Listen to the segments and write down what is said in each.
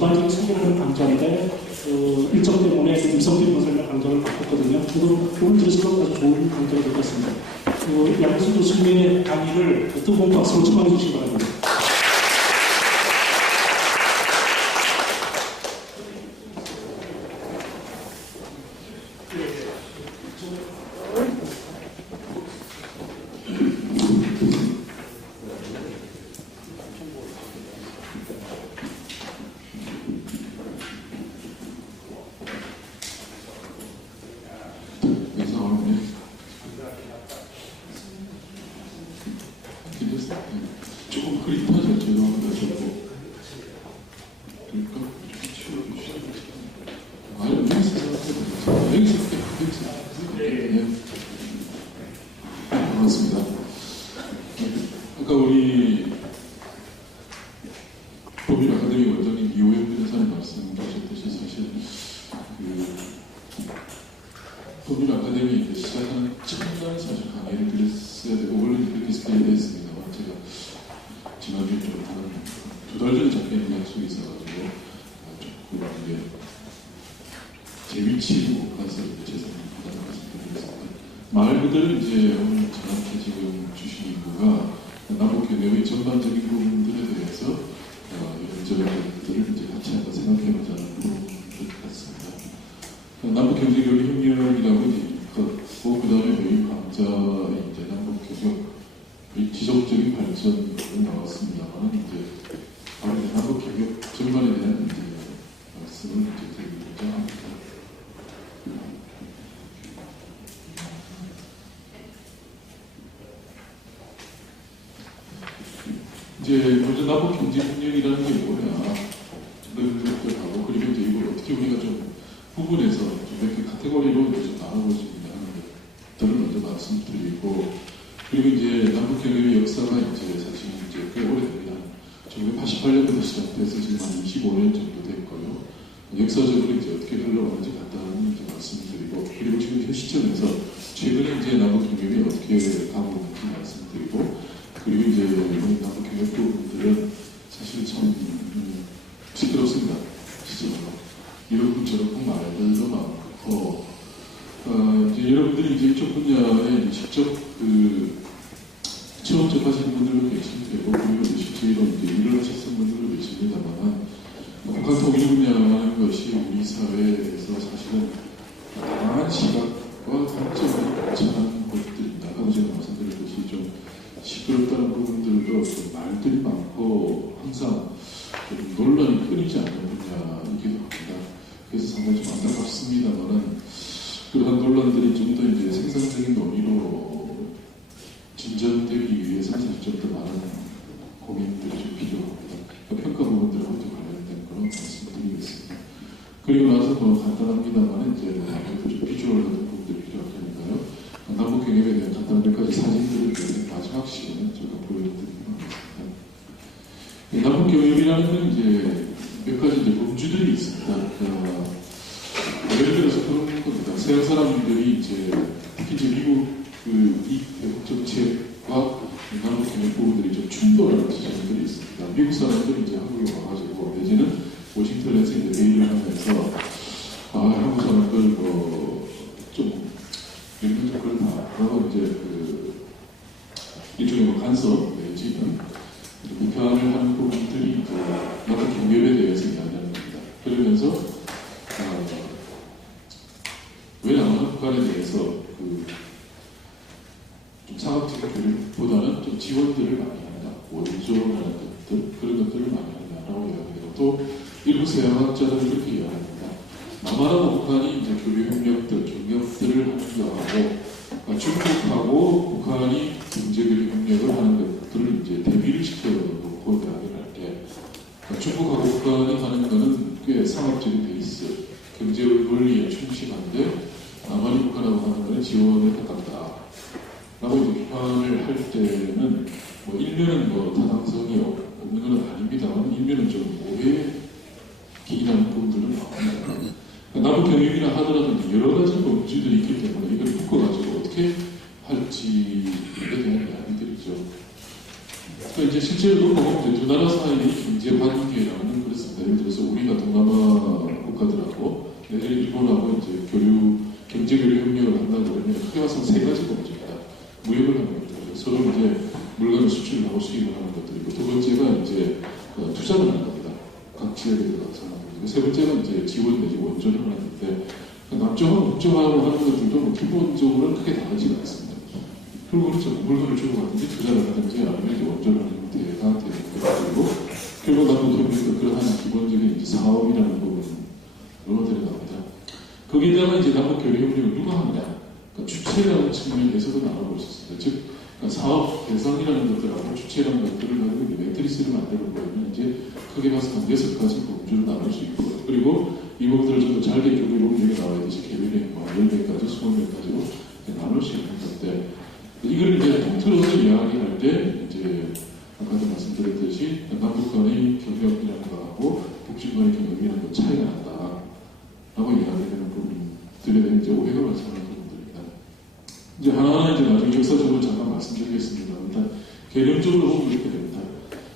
전반적인 소개를 강조하는데 일정 때문에 임성필 변호사님의 강좌를 바꿨거든요. 그걸 들으시면 아주 좋은 강좌가 될 것 같습니다. 양수 교수님의 강의를 뜨거운 박수로 청하해 주시기 바랍니다. 조금 흐릿하죠. 죄송합니다. 저도. 그러니까 여기서 네. 반갑습니다. 아까 우리 법률 아카데미 원장님 이호영 변호사님 말씀하셨듯이 사실 법률 아카데미 시작하는 첫날 사실 강의를 드렸어야 되고 원래는 그렇게 스케일이 됐습니다만 제가 지난주에 좀 두 달 전에 잡혀 있는 약속이 있어가지고 조금 이게 제 위치로 못 가서 죄송합니다. 말씀드리겠습니다. 말 그대로 이제 오늘 저한테 지금 주신 이유가 남북경협의 전반적인 부분들에 대해서 이런저런 것들을 이제 같이 한번 생각해보자는 부분 같습니다. 남북경제협력이라고 이제 그 다음에 저희 강좌에 이제 남북경협 지속적인 발전이 나왔습니다만 이제 바로 남북경협 전반에 대한 이제 말씀을 이제 드리고자 합니다. 이제 먼저 남북경제협력이라는 게 뭐냐 그런 것들하고 그리고 이제 이걸 어떻게 우리가 좀 부분에서 좀 이렇게 카테고리로 좀 나눠볼 수 있는 것들을 먼저 말씀드리고 그리고 이제 남북경협의 역사가 이제 사실 이제 꽤 오래됩니다. 1988년부터 시작돼서 지금 한 25년 정도 됐고요. 역사적으로 이제 어떻게 흘러가는지 간단히 이제 말씀드리고 그리고 지금 현 시점에서 최근에 이제 남북경협이 어떻게 가고 있는지 말씀드리고 그리고 이제 이번 남북경협 부분들은 사실 참 시끄럽습니다. 진짜 이런 저런 말들도 많고 이제 여러분들이 이제 이쪽 분야에 직접 처음 접하시는 분들도 계실 테고 그리고 실제로 이제 일을 하셨던 분들도 계십니다만 북한 통일 분야라는 것이 우리 사회에서 사실은 다양한 시각과 관점을 접하는 것들입니다. 아까도 제가 말씀드렸듯이 좀 시끄럽다는 부분들도 좀 말들이 많고 항상 좀 논란이 끊이지 않는 분야이기도 합니다. 그래서 상당히 좀 안타깝습니다만은 그러한 논란들이 좀 더 이제 생산적인 논의로 진전되기 위해서는 사실 좀 더 많은 고민들이 좀 필요합니다. 평가 부분들하고 좀 관련된 그런 말씀드리겠습니다. 그리고 나서 뭐 간단합니다만 이제 아무래도 좀 비주얼 같은 부분들이 필요할 테니까요. 남북경협에 대한 간단한 몇 가지 사진들을 마지막 시간에 제가 보여드리도록 하겠습니다. 남북경협이라는 건 이제 몇 가지 이제 범주들이 있습니다. 예를 들어서 그런 겁니다. 서양 사람들이 이제 특히 이제 미국 이 대북 정책과 남북경협 부분들이 좀 충돌하는 지점들이 있습니다. 미국 사람들이 이제 한국에 와가지고 내지는 워싱턴에서 이제 메일을 하면서 한국 사람들 좀 명령적 그렇다라고 이제 일종의 간섭 내지는 비판을 하는 부분들이 남북경협에 대해서 이야기하는 겁니다. 그러면서 왜 북한에 대해서 좀 상업적인 교육보다는 좀 지원들을 많이 한다, 원조라는 것들 그런 것들을 많이 한다라고 이야기해요. 또 일부 서양학자들은 그렇게 이야기합니다. 남한하고 북한이 이제 교류협력들, 경협들을 하는 거하고 중국하고 북한이 경제교류협력을 하는 것들을 이제 대비를 시켜놓고 이야기를 할 때 중국하고 북한이 하는 거는 꽤 상업적인 베이스, 경제 원리에 충실한데 남한이 북한하고 하는 거는 지원에 가깝다. 라고 이제 비판을 할 때는 일면은 타당성이 없는 건 아닙니다만 일면은 좀 오해에 기인하는 부분들은 나옵니다. 남북경협이라 하더라도 여러 가지 범주들이 있기 때문에 이걸 묶어가지고 어떻게 할지에 대한 이야기들이죠. 그러니까 이제 실제로 보면 두 나라 사이의 경제 관계라는 그렇습니다. 예를 들어서 우리나라 우리가 동남아 국가들하고 내년 일본하고 이제 경제 교류 협력을 한다고 그러면 크게 봐서 세 가지가 문제입니다. 무역을 하는 것들, 서로 이제 물건을 수출을 하고 수입을 하는 것들이고, 두 번째가 이제 투자를 하는 겁니다. 각 지역에 들어가서 하는 거고, 세 번째가 이제 지원 내지 원조를 하는데, 남쪽하고 북쪽하고 하는 것들도 뭐 기본적으로는 크게 다르지가 않습니다. 결국은 그렇죠. 물건을 주고 가든지 투자를 하든지 아니면 이제 원조를 하는 형태가 되는 거고, 결국 남북 협력도 그러한 기본적인 이제 사업이라는 부분으로 들어갑니다. 거기다가 이제 남북 교류 협력을 누가 하느냐, 그러니까 주체라는 측면에서도 나눠볼 수 있습니다. 즉, 그러니까 사업 대상이라는 것들하고 주체라는 것들을 가지고 매트리스를 만들어 보면 이제 크게 봐서 한 6가지 범주를 나눌 수 있고, 그리고 이 부분들을 좀 더 잘게 교류 여기 나와 있듯이 개별의 10개까지, 20개까지로 나눌 수 있는 건데, 이걸 이제 통틀어서 이야기할 때 이제 아까도 말씀드렸듯이 남북 간의 경력이라는 거하고 북중 간의 경력이라는 거 차이가 난다 라고 이야기하는 부분들에 대한 이제 오해가 발생하는 부분들입니다. 이제 하나하나 이제 나중에 역사적으로 잠깐 말씀드리겠습니다. 일단 개념적으로 보면 이렇게 됩니다.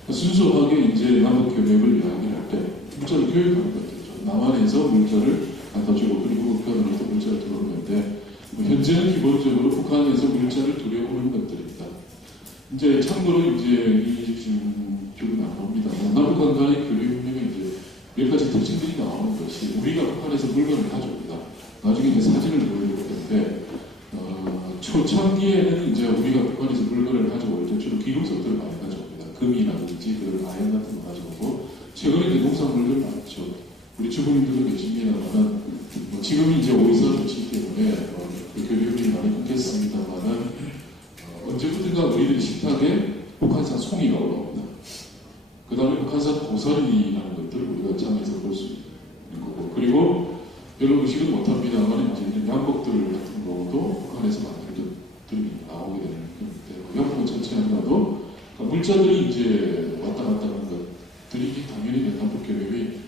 순수하게 이제 남북 경력을 이야기할 때 물자를 교육하는 것들이죠. 남한에서 물자를 갖다 주고, 그리고 북한으로부터 물자를 들어오는데, 현재는 기본적으로 북한에서 물자를 들여오는 것들입니다. 이제 참고로 이제 이 지금 쪽이 나옵니다. 남북한 간의 교류 협력에 이제 몇 가지 특징들이 나오는 것이, 우리가 북한에서 물건을 가져옵니다. 나중에 이제 사진을 보여드릴 텐데, 초창기에는 이제 우리가 북한에서 물건을 가져올 때 주로 귀금속들을 많이 가져옵니다. 금이라든지 그 아연 같은 거 가져오고, 최근에 이제 농산물들 많죠. 우리 주부님들도 계십니다만, 지금은 이제 오이사 조치 때문에 그 교류를 많이 끊겼습니다만은, 언제부턴가 우리들이 식탁에 북한산 송이가 올라옵니다. 그 다음에 북한산 고사리라는 것들을 우리가 장에서 볼 수 있는 거고, 그리고 별로 의식은 못합니다만 이제 양복들 같은 것도 북한에서 만든 것들이 나오게 되는 건데, 양복은 전체 하나도 그러니까 물자들이 이제 왔다 갔다 하는 것들이 당연히 남북 교류의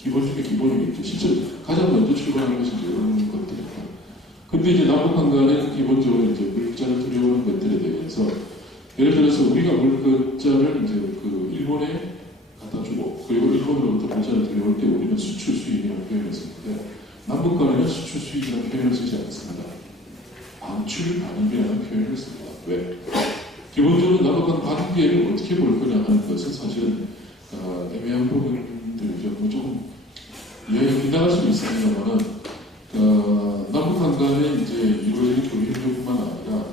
기본 중에 기본이겠죠. 실제 가장 먼저 출발하는 것이 이제 이런 것들입니다. 근데 이제 남북한 간에 기본적으로 이제 물자를 들여오는 것들에 대해서, 예를 들어서 우리가 물자를 이제 그 일본에 갖다 주고, 그리고 일본으로부터 물자를 들여올 때 우리는 수출 수입이라는 표현을 쓰는데, 남북 간에는 수출 수입이라는 표현을 쓰지 않습니다. 방출 반입이라는 표현을 씁니다. 왜? 기본적으로 남북한 관계를 어떻게 볼 거냐 하는 것은 사실은 애매한 부분들이죠. 좀 이해가 빗나갈 수 있습니다만은, 남북한 간에 이제 이루어지는 교류 협력뿐만 아니라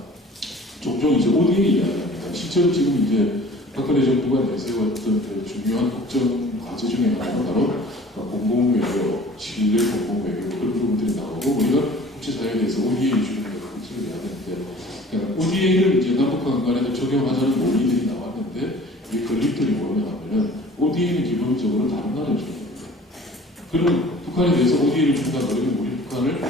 종종 이제 ODA 이야기합니다. 실제로 지금 이제 박근혜 정부가 내세웠던 그 중요한 국정 과제 중에 하나가 바로 공공외교, 신뢰 공공외교 그런 부분들이 나오고, 우리가 국제사회에 대해서 ODA 주는 것을 해야 되는데, ODA를 이제 남북한 간에도 적용하자는 논의들이 나왔는데, 이게 걸림돌이 뭐냐 하면은 ODA는 기본적으로 다른 나라에 주는 겁니다. 그러면 북한에 대해서 ODA를 준다 그러면 우리 북한을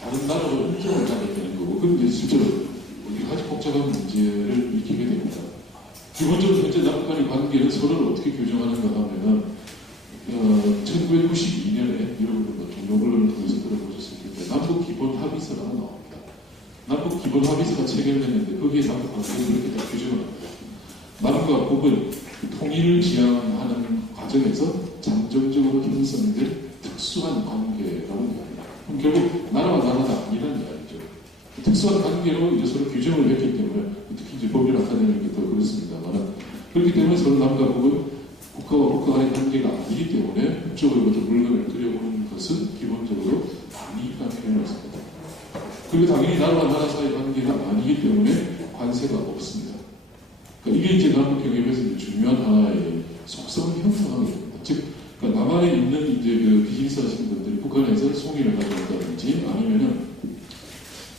다른 나라로 인정을 하게 되는 거고, 그런데 실제로 여러 가지 복잡한 문제를 일으키게 됩니다. 기본적으로 현재 남북한의 관계는 서로를 어떻게 규정하는가 하면은 1992년에 여러분들 동료를 통해서 들어보셨을 텐데 남북 기본 합의서가 나옵니다. 남북 기본 합의서가 체결됐는데 거기에 남북 관계를 이렇게 다 규정을 합니다. 남과 북은 통일을 지향하는 과정에서 잠정적으로 형성된 특수한 관계라고 이야기합니다. 그럼 결국 나라와 나라가 아니라는 이야기죠. 특수한 관계로 이제 서로 규정을 했기 때문에, 특히 이제 법률 아카데미는 더 그렇습니다만, 그렇기 때문에 서로 남과 북은 국가와 국가 간의 관계가 아니기 때문에 북쪽으로부터 물건을 들여오는 것은 기본적으로 반이라는 표현을 씁니다. 그리고 당연히 나라와 나라 사이의 관계가 아니기 때문에 관세가 없습니다. 그러니까 이게 이제 남북 경협에서 중요한 하나의 속성을 형성하게 됩니다. 즉, 그러니까 남한에 있는 이제 그 비즈니스 하시는 분들이 북한에서 송이를 가져온다든지 아니면은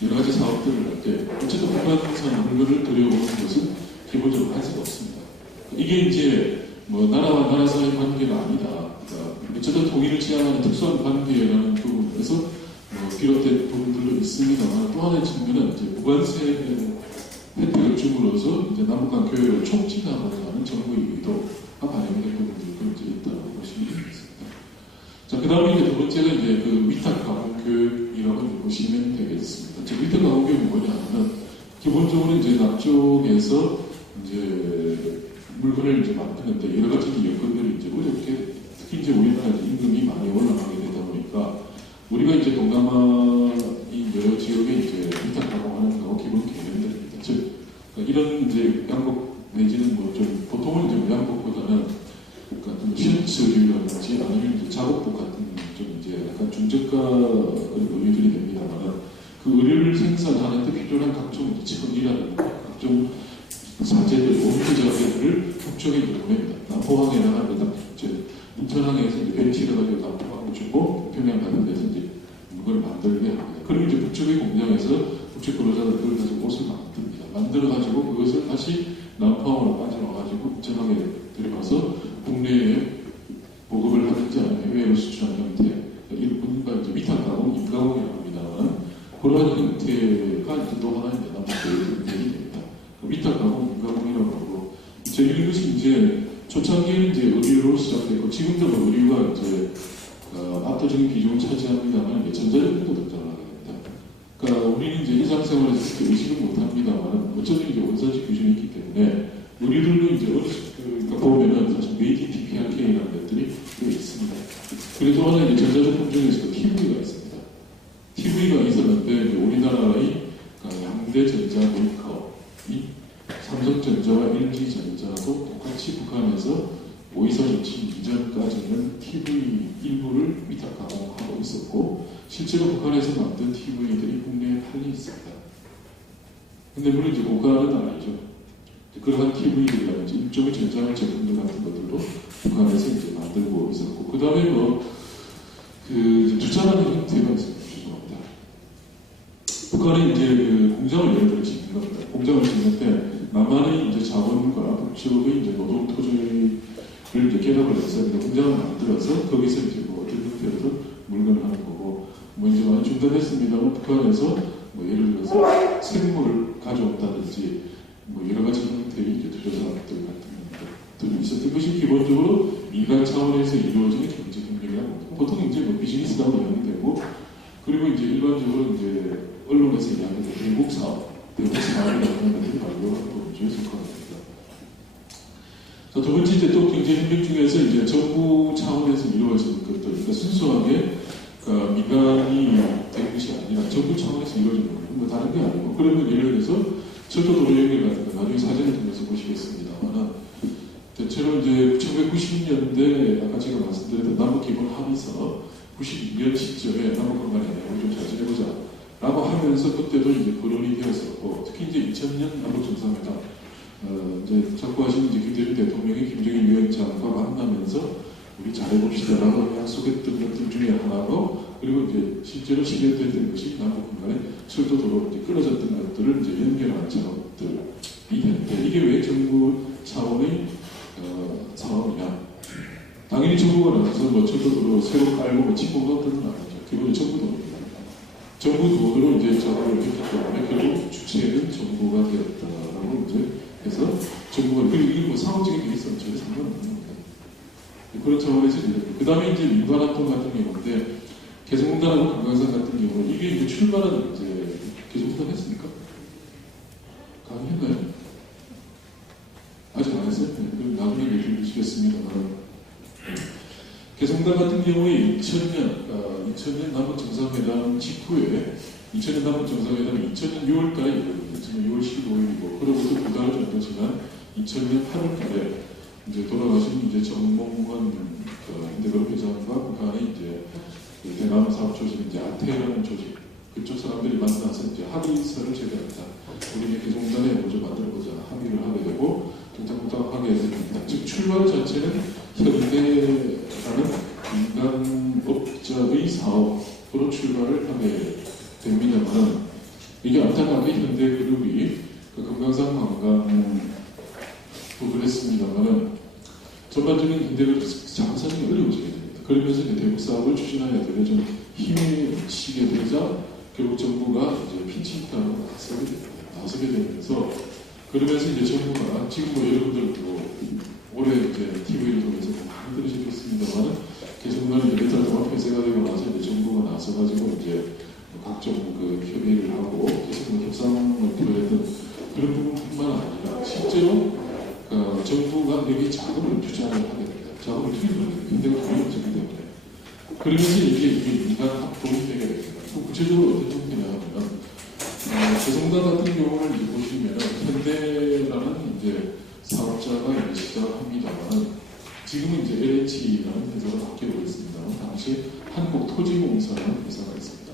여러 가지 사업들을 할 때 어쨌든 북한산 물건을 들여오는 것은 기본적으로 관세가 없습니다. 이게 이제 뭐 나라와 나라 사이의 관계가 아니다. 그러니까 어쨌든 통일을 지향하는 특수한 관계라는 부분에서 비롯된 부분들도 있습니다만, 또 하나의 측면은 이제 무관세 혜택을 줌으로써 이제 남북한 교역을 촉진하는 정부의 의도가 반영된 부분들이 이제 있다고 보시면 되겠습니다. 자, 그 다음에 이제 두 번째가 이제 그 위탁 가공 교육이라고 보시면 되겠습니다. 즉, 위탁 가공 교육이 뭐냐 하면, 기본적으로 이제 남쪽에서 이제 물건을 이제 만드는데 여러 가지 여건들이 이제 어렵게, 특히 특히 이제 우리나라 임금이 많이 올라가게 되다 보니까 우리가 이제 동남아 이 여러 지역에 이제 위탁 가공하는 거하고 기본 개념들입니다. 즉 그러니까 이런 이제 양복 내지는 뭐 좀 보통은 이제 양복보다는 그러니까 좀 셔츠류라든지 아니면 이제 작업복 같은 좀 이제 약간 중저가 의류들이 됩니다만 그 의류를 생산하는데 필요한 각종 천이라든가 각종 사제들, 오미자들을 북쪽에 이제 보냅니다. 남포항에 나가면 이제 인천항에서 이제 배를 실어가지고 남포항을 주고 평양 가는 데서 이제 물건을 만들게 합니다. 그리고 이제 북쪽의 공장에서 북쪽 근로자들 그걸 가지고 옷을 만듭니다. 만들어가지고 그것을 다시 남포항으로 빠져나가지고 인천항에 들어가서 국내에 보급을 하든지 아니면 해외로 수출하는 형태, 일본과 이제 위탁 가공, 임가공이라고 합니다만 그런 형태가 이제 또 하나 이제 남북의 됩니다. 위탁 가공, 임가공이라고 하고 이것이 이제 초창기에는 이제 의류로 시작됐고 지금도 의류가 이제 압도적인 비중을 차지합니다만 이제 전자제품도 등장하게 됩니다. 그러니까 우리는 이제 일상생활에서 그렇게 의식을 못합니다만 어쩌면 이제 원산지 규정이 있기 때문에 의류들도 이제 그러니까 보면은 사실 메이드 인 PPRK라는 것들이 꽤 있습니다. 그리고 또 하나 이제 전자제품 중에서도 TV가 있습니다. TV가 있었는데 이제 우리나라의 양대전자 메이커이 삼성전자와 LG전자도 똑같이 북한에서 오이사 조치 이전까지는 TV 일부를 위탁 가공하고 있었고 실제로 북한에서 만든 TV들이 국내에 팔려 있습니다. 근데 물론 이제 고가는 아니죠. 그러한 TV라든지 일종의 전자의 제품들 같은 것들도 북한에서 이제 만들고 있었고 그 다음에 그 투자하는 형태가 있습니다. 죄송합니다. 북한은 이제 그 공장을 예를 들어 짓는 겁니다. 공장을 짓는 때 남한의 이제 자본과 북쪽의 이제 노동 토지를 이제 결합을 해서 공장을 만들어서 거기서 이제 뭐 어떤 형태로든 물건을 하는 거고 뭐 이제 많이 중단했습니다만 북한에서 뭐 예를 들어서 생물을 가져온다든지 뭐 여러 가지 형태의 이제 투자사업들 같은 것들이 있었던 것이 기본적으로 민간 차원에서 이루어지는 경제 협력이라고 합니다. 보통 이제 뭐 비즈니스라고 이야기되고 그리고 이제 일반적으로 이제 언론에서 이야기하는 대북 사업이라는 것들이 바로 법주에 속합니다. 두 번째 이제 또 경제 협력 중에서 이제 정부 차원에서 이루어지는 것들, 그러니까 순수하게 그러니까 민간이 된 것이 아니라 정부 차원에서 이루어지는 거예요. 뭐 다른 게 아니고 그러면 예를 들어서 철도 도로 연결 같은 거 나중에 사진을 통해서 보시겠습니다만 대체로 이제 1990년대 아까 제가 말씀드렸던 남북 기본 합의서 92년 시점에 남북 관계에 내용을 좀 잘 지내보자 라고 하면서 그때도 이제 거론이 되었었고 특히 이제 2000년 남북 정상회담 이제 자꾸 하신 이제 김대중 대통령이 김정일 위원장과 만나면서 우리 잘해봅시다라고 약속했던 것들 중에 하나고 그리고 이제 실제로 실현됐던 것이 남북 간의 철도 도로 이제 끊어졌던 것들을 이제 연결하는 작업들이 되는데 이게 왜 정부 차원의 사업이냐? 당연히 정부가 나서서 뭐 철도 도로 새로 깔고 뭐 침공도 없던 건 아니죠. 기본은 정부 돈입니다. 정부 돈으로 이제 작업을 했기 때문에 결국 주체는 정부가 되었다라고 이제 해서 정부가 그리고 이게 뭐 상업적인 게 있으면 전혀 상관없는 겁니다. 그런 차원에서 그 다음에 이제 민관합동 같은 경우인데 개성공단하고 금강산 같은 경우는 이게 이제 출발은 이제 개성공단 했습니까? 강의했나요? 아직 안 했어요? 네, 그럼 나중에 얘기해 주시겠습니다만 개성공단 같은 경우에 2000년 남북 정상회담 직후에 2000년 남북 정상회담이 2000년 6월달에 이루어졌습니다. 2000년 6월 15일이고 그로부터 두 달 정도 지난 2000년 8월달에 이제 돌아가신 이제 정몽원 현대그룹 회장과 북한의 이제 대남 사업 조직 이제 아태라는 조직 그쪽 사람들이 만나서 이제 합의서를 제기합니다. 우리 개성공단에 먼저 만들어보자 합의를 하게 되고 동작동작 하게 됩니다. 즉 출발 자체는 현대라는 민간업자의 사업으로 출발을 하게 됩니다만 이게 안타깝게 현대그룹이 그 금강산 관광 그랬습니다만은 전반적인 현대그룹 장사는 어려워지게 됩니다. 그러면서 이제 대북 사업을 추진하야 되는 좀 힘이 치게 되자 결국 정부가 이제 핀치히터로 나서게 되면서 그러면서 이제 정부가 지금 뭐 여러분들도 올해 이제 TV를 통해서 많이 들으셨겠습니다만 개성공단이 몇 달 동안 폐쇄가 되고 나서 이제 정부가 나서가지고 이제 각종 그 협의를 하고 계속 협상을 필요했던 그런 부분뿐만 아니라 실제로 정부가 여기 자금을 투자를 하게 됩니다. 자금을 투입을 근데가 돈이 없었기 때문에 그러면서 이게 민간 합동이 되게 됩니다. 구체적으로 어떤 형태냐면 재성단 같은 경우를 이제 보시면 현대라는 이제 사업자가 이제 시작을 합니다만 지금은 이제 LH라는 회사가 바뀌고 있습니다. 당시 한국토지공사라는 회사가 있습니다.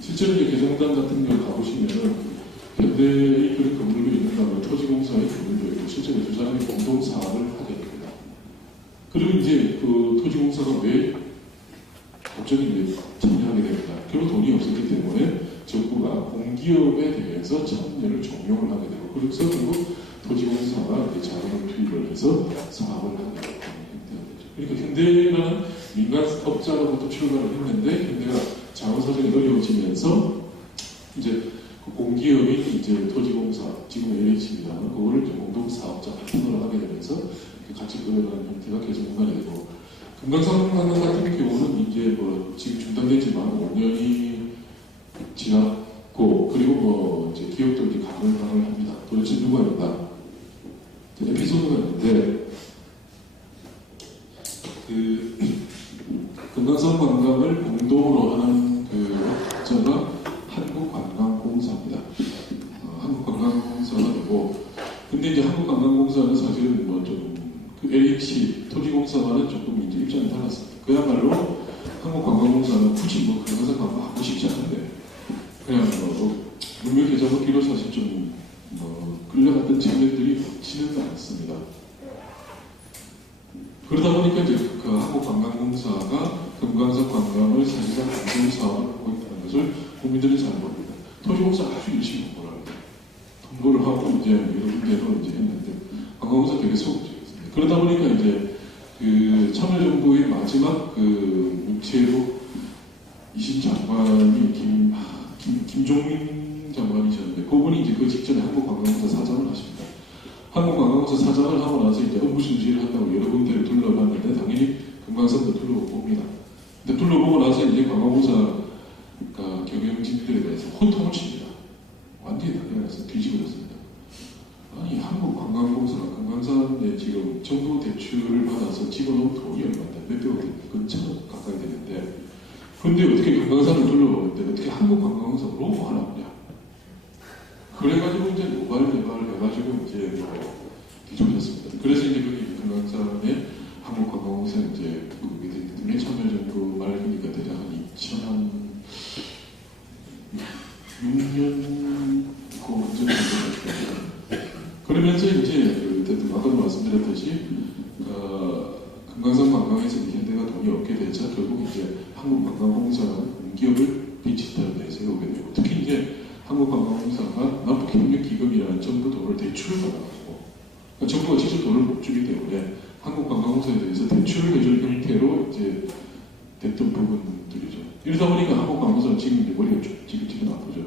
실제로 이제 개성단 같은 경우 가보시면은 현대의 그런 건물도 있는가 토지공사의 건물도 있고 실제로 두 사람이 공동 사업을 하게 됩니다. 그리고 이제 그 토지공사가 왜 갑자기 이제 참여하게 됩니다. 결국 돈이 없었기 때문에 정부가 공기업에 대해서 참여를 종용을 하게 되고 그래서 결국 토지공사가 이제 자금을 투입을 해서 사업을 하게 되는 형태가 되죠. 그러니까 현대라는 민간 업자로부터 출발을 했는데 현대가 자원 사정이 어려워지면서 이제 그 공기업인 이제 토지공사 지금 LH입니다만 그거를 이제 공동사업자 파트너로 하게 되면서 같이 끌어가는 형태가 계속 운반이 되고 금강산관광 같은 경우는 이제 뭐 지금 중단되지만 5년이 지났고 그리고 뭐 이제 기업들이 강을 합니다. 도대체 누가 있나? 그 에피소드가 있는데 그 금강산관광을 공동으로 하는 그 업자가 한국관광공사입니다. 한국관광공사가 되고 근데 이제 한국관광공사는 사실은 뭐 좀 그 LH 토지공사와는 조금 이제 입장이 달랐습니다. 그야말로 한국관광공사는 굳이 뭐 금강산 관광하고 싶지 않은데 그냥 뭐 문명 계좌먹기로 사실 좀 끌려갔던 측면들이 없지는 않습니다. 그러다 보니까 이제 그 한국관광공사가 금강산 관광을 사실상 공동사업을 하고 있다는 것을 국민들이 잘 모릅니다. 토지공사 아주 열심히 공부를 합니다. 공부를 하고 이제 여러 군데로 이제 했는데 관광공사 되게 소극적이었습니다. 그러다 보니까 이제 그 참여정부의 마지막 그 육체로 이신 장관이 김종민 장관이셨는데 그분이 이제 그 직전에 한국관광공사 사장을 하십니다. 한국관광공사 사장을 하고 나서 이제 업무 순시를 한다고 여러 군데를 둘러봤는데 당연히 금강산도 둘러보고 옵니다. 근데 둘러보고 나서 이제 관광공사 경영진들에 대해서 혼통을 칩니다. 완전히 당연해서 뒤집어졌습니다. 아니 한국관광공사가 금강산에 지금 정부 대출을 받아서 집어넣은 돈이 얼마인데 몇백억 근처 가까이 되는데 그런데 어떻게 금강산을 둘러보는데 어떻게 한국관광공사가 로고 하나 없냐. 그래가지고 이제 노발대발을 해가지고 이제 뒤집어졌습니다. 그래서 이제 거기 금강산에 한국관광공사 이제 그게 참여정부 말기니까 대략 한 2006년 그쯤 됐습니다. 그러면서 이제 아까도 말씀드렸듯이 금강산 관광에서 현대가 돈이 없게 되자 결국 이제 한국관광공사라는 공기업을 빈집단에 대해 세우게 되고 특히 이제 한국관광공사가 남북협력기금이라는 정부 돈을 대출을 받아가지고 그러니까 정부가 직접 돈을 못 주기 때문에 한국관광공사에 대해서 대출을 해줄 형태로 이제 됐던 부분들이죠. 이러다 보니까 한국관광공사는 지금 이제 머리가 지금 아프죠.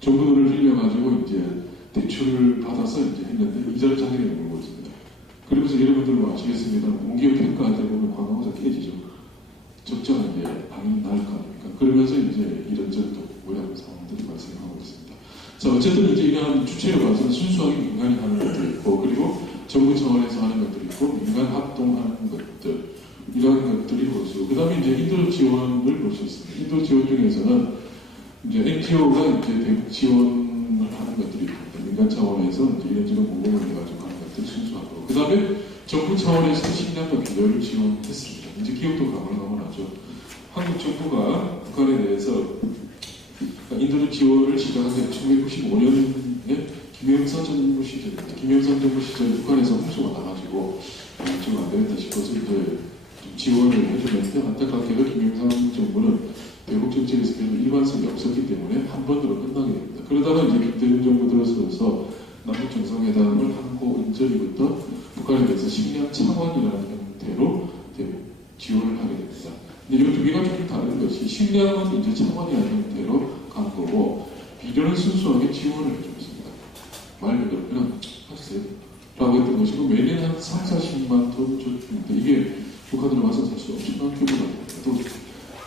정부 돈을 빌려가지고 이제 대출을 받아서 이제 했는데 이자를 자기네 물고 있습니다. 그러면서 여러분들도 아시겠습니다. 공기업 평가할 때 보면 관광공사 깨지죠. 적자는 이제 방이 나을 거 아닙니까? 그러면서 이제 이런저런 또 모양 상황들이 발생하고 있습니다. 자, 어쨌든 이제 이러한 주체로 봐서는 순수하게 민간이 하는 것들이 있고, 그리고 정부 차원에서 하는 것들이 있고, 민간 합동하는 것들, 이런 것들이 볼 수, 그 다음에 이제 인도 지원을 볼 수 있습니다. 인도 지원 중에서는 이제 NPO가 이제 대북 지원을 하는 것들이 있습니다. 민간 차원에서 이제 이런저런 공공을 해가지고 하는 것들이 순수하고, 그 다음에 정부 차원에서 식량과 비료를 지원했습니다. 이제 기업도 가물가물하죠. 한국 정부가 북한에 대해서 인도적 지원을 시작한 게 1995년에 김영삼 정부 시절입니다. 김영삼 정부 시절 북한에서 홍수가 나가지고 좀 안 되겠다 싶어서 이제 좀 지원을 해주는데 안타깝게도 김영삼 정부는 대북 정책에서 별로 일관성이 없었기 때문에 한 번으로 끝나게 됩니다. 그러다가 이제 김대중 정부 들어서서 남북 정상회담을 하고 은전이부터 북한에 대해서 식량 차원이라는 형태로 지원을 하게 됩니다. 근데 이 두 개가 좀 다른 것이 식량은 이제 차원이라는 형태로 간 거고 비료는 순수하게 지원을 해주었습니다. 말 그대로 그냥 하세요 라고 했던 것이고 매년 한 3, 40만 톤 줬는데 이게 북한으로 와서 사실 엄청난 규모입니다. 또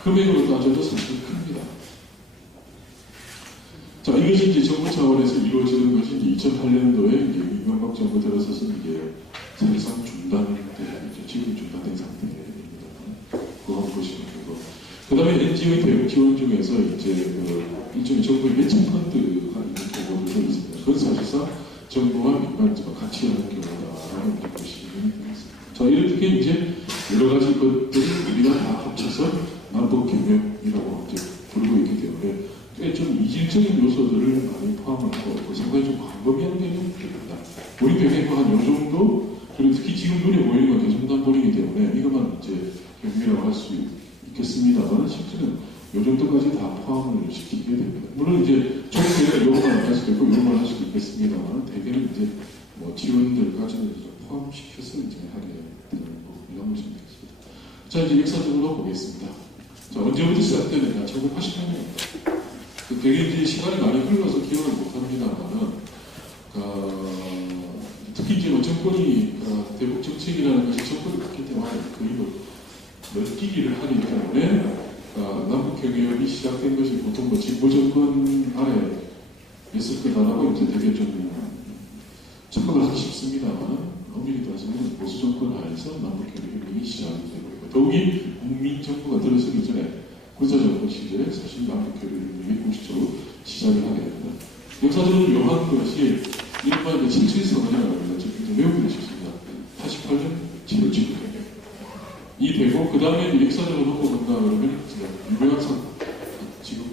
금액으로 따져도 사실 큽니다. 자, 이것이 이제 정부 차원에서 이루어지는 것이 이제 2008년도에 이제 이명박 정부 들어서서 이제 사실상 중단된, 지금 중단된 그 다음에 NGO의 대북 지원 중에서 이제 그 일종의 정부의 매칭 펀드가 있는 경우도 있습니다. 그건 사실상 정부와 민간지가 같이 하는 경우다라고 이제 보시면 되겠습니다. 자, 이렇게 이제 여러 가지 것들을 우리가 다 합쳐서 남북 경협이라고 이제 부르고 있기 때문에 꽤 좀 이질적인 요소들을 많이 포함하고 상당히 좀 광범위한 개념이 됩니다. 우리 대개가 한 요 정도, 그리고 특히 지금 눈에 보이는 건 개성단본이기 때문에 이것만 이제 경협이라고 할 수 있겠습니다만 실제는 요 정도까지 다 포함을 시키게 됩니다. 물론 이제 총체가 요것만 할 수도 있고 요것만 할 수도 있겠습니다만 대개는 이제 뭐 지원들까지는 포함시켜서 이제 하게 되는 부분이라고 보시면 되겠습니다. 자, 이제 역사적으로 보겠습니다. 자, 언제부터 시작되느냐? 1980년입니다. 되게 이제 시간이 많이 흘러서 기억을 못합니다만은, 특히 이제 뭐 정권이 대북 정책이라는 것이 정권이 바뀔 때마다 거의 뭐 느끼기를 하기 때문에 남북 경협이 시작된 것이 보통 뭐 진보 정권 아래였을 거다라고 이제 되게 좀 착각을 하기 쉽습니다만, 엄밀히 따지면 보수 정권 하에서 남북 경협이 시작이 되고 있고, 더욱이 국민 정부가 들어서기 전에 군사 정권 시절에 사실 남북 경협이 공식적으로 시작을 하게 됩니다. 역사적으로 묘한 것이 이른바 77선언이라고 합니다. 지금 외우고 계셨습니다. 88년 7월 7일. 이 되고, 그 다음에 역사적으로 놓고 본다 그러면, 유명한 상, 지금,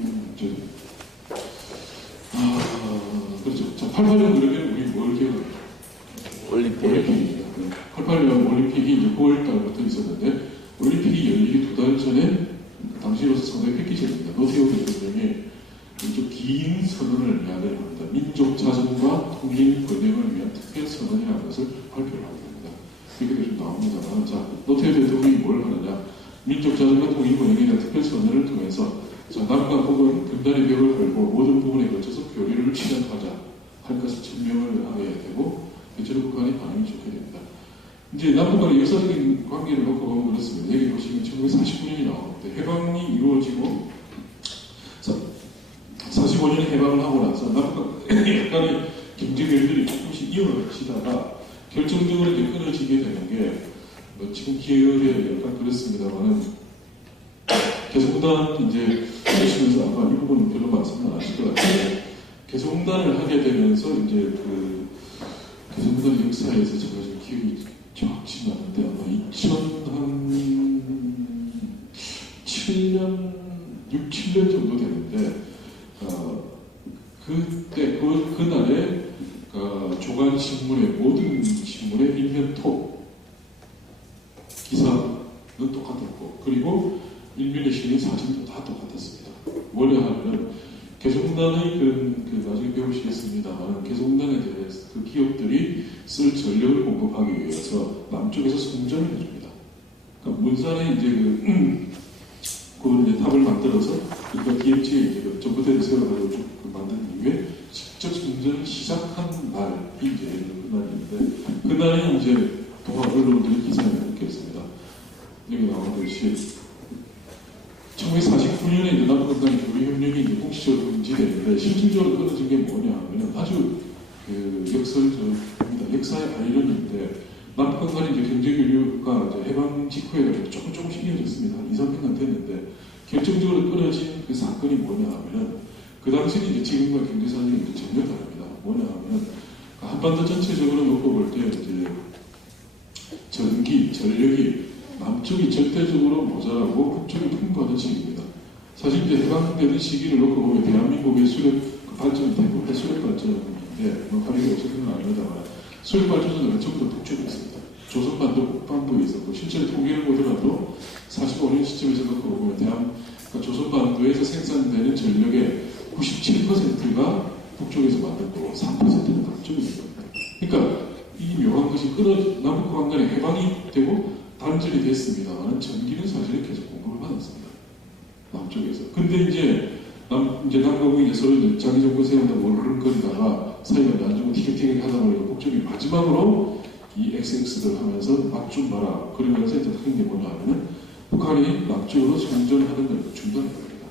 그렇죠. 자, 88년 그러면 우리 뭘 기억합니까? 올림픽입니다. 88년 올림픽이 이제 9월달부터 있었는데, 올림픽이 열리기 2달 전에, 당시로서 상당히 획기적입니다. 노태우 대통령이 좀 긴 선언을 해야 됩니다. 민족 자존과 통일 번영을 위한 특별 선언이라는 것을 발표를 하게 됩니다. 이게 좀 나옵니다만, 자, 노태우 대통령이 뭘 하느냐? 민족 자존과 통일 번영에 대한 특별 선언을 통해서, 자, 남과 북은 금단의 벽을 걸고 모든 부분에 걸쳐서 교류를 실현하자 할 것을 증명을 하게 되고, 대체로 북한이 반응이 좋게 됩니다. 이제 남북 간의 역사적인 관계를 놓고 보면 그렇습니다. 여기 보시면 1949년이 나오는데, 해방이 이루어지고, 45년에 해방을 하고 나서 남북 간의 약간의 경제 교류들이 조금씩 이어지다가 결정적으로 이제 끊어지게 되는 게, 뭐 지금 기억에 약간 그렇습니다만, 개성공단 이제 하시면서 아마 이 부분은 별로 말씀을 안 하실 것 같은데, 개성공단을 하게 되면서 이제 그 개성공단 역사에서 제가 지금 기억이 정확치 않은데 아마 2007년, 6, 7년 정도 되는데, 그때, 그날에, 조간 신문의, 모든 신문의 일면 톱 기사는 똑같았고, 그리고 일면에 실린 사진도 다 똑같았습니다. 원래 하면, 개성공단의 나중에 배우시겠습니다만, 개성공단에 대해서 그 기업들이 쓸 전력을 공급하기 위해서 남쪽에서 송전을 해줍니다. 그러니까 문산에 이제 그 이제 탑을 만들어서, 그러니까 기업체에 이제 전부대를 세워가지고 만든 이후에 직접 송전을 시작한 날이 이제 그날인데, 그날이 이제 동아 언론들의 기사에 그렇겠습니다. 여기 나오듯이 1949년에 이제 남북간 교류협력이 이제 공식적으로 금지되는데, 실질적으로 끊어진 게 뭐냐 하면 아주 역설적입니다. 역사의 아이러니인데, 남북한 간의 이제 경제교류가 이제 해방 직후에 조금씩 이어졌습니다. 2, 3년간 됐는데, 결정적으로 끊어진 그 사건이 뭐냐 하면은, 그 당시는 이제 지금과 경제사정이 이제 전혀 다릅니다. 뭐냐 하면, 한반도 전체적으로 놓고 볼 때 이제 전력이 남쪽이 절대적으로 모자라고 북쪽이 풍부하던 시기입니다. 사실 이제 해방되는 시기를 놓고 보면 대한민국의 수력 발전이 되고 해수력 발전인데, 뭐 가리가 없었던 건 아닙니다만, 수력 발전은 전부 다 북쪽에 있습니다. 조선반도 북반부에 있었고, 실제로 통계를 보더라도 45년 시점에서 놓고 보면 그러니까 조선반도에서 생산되는 전력의 97%가 북쪽에서 만들고 3%는 남쪽에 있는 겁니다. 그러니까 이 묘한 것이 남북 관간에 해방이 되고 단절이 됐습니다만, 전기는 사실은 계속 공급을 받았습니다. 남쪽에서. 근데 이제 남북이 서로 이제 자기 정권 세운다고 얼른거리다가 사이가 안 좋고 티격태격 하다 보니까 북쪽이 마지막으로 이 XX를 하면서 막 좀 봐라. 그러면서 이제 하는 게 뭐냐 하면은, 북한이 남쪽으로 송전하는 걸 중단해버립니다.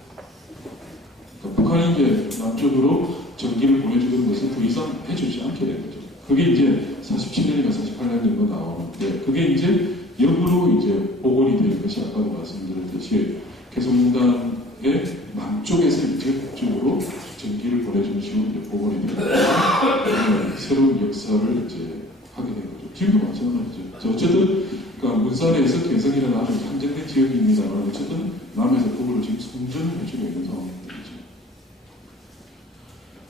그러니까 북한이 이제 남쪽으로 전기를 보내주는 것을 더 이상 해주지 않게 되는 거죠. 그게 이제 47년인가 48년 정도 나오는데, 그게 이제 역으로 이제 복원이 되는 것이 아까도 말씀드렸듯이 개성공단의 남쪽에서 이제 북쪽으로 전기를 보내주는 식으로 이제 복원이 되고 새로운 역사를 이제 하게 된 거죠. 지금도 마찬가지죠. 어쨌든 그러니까 문산에서 개성이라는 아주 한정된 지역입니다만 어쨌든 남에서 그거를 지금 성전을 해주고 있는 상황입니다.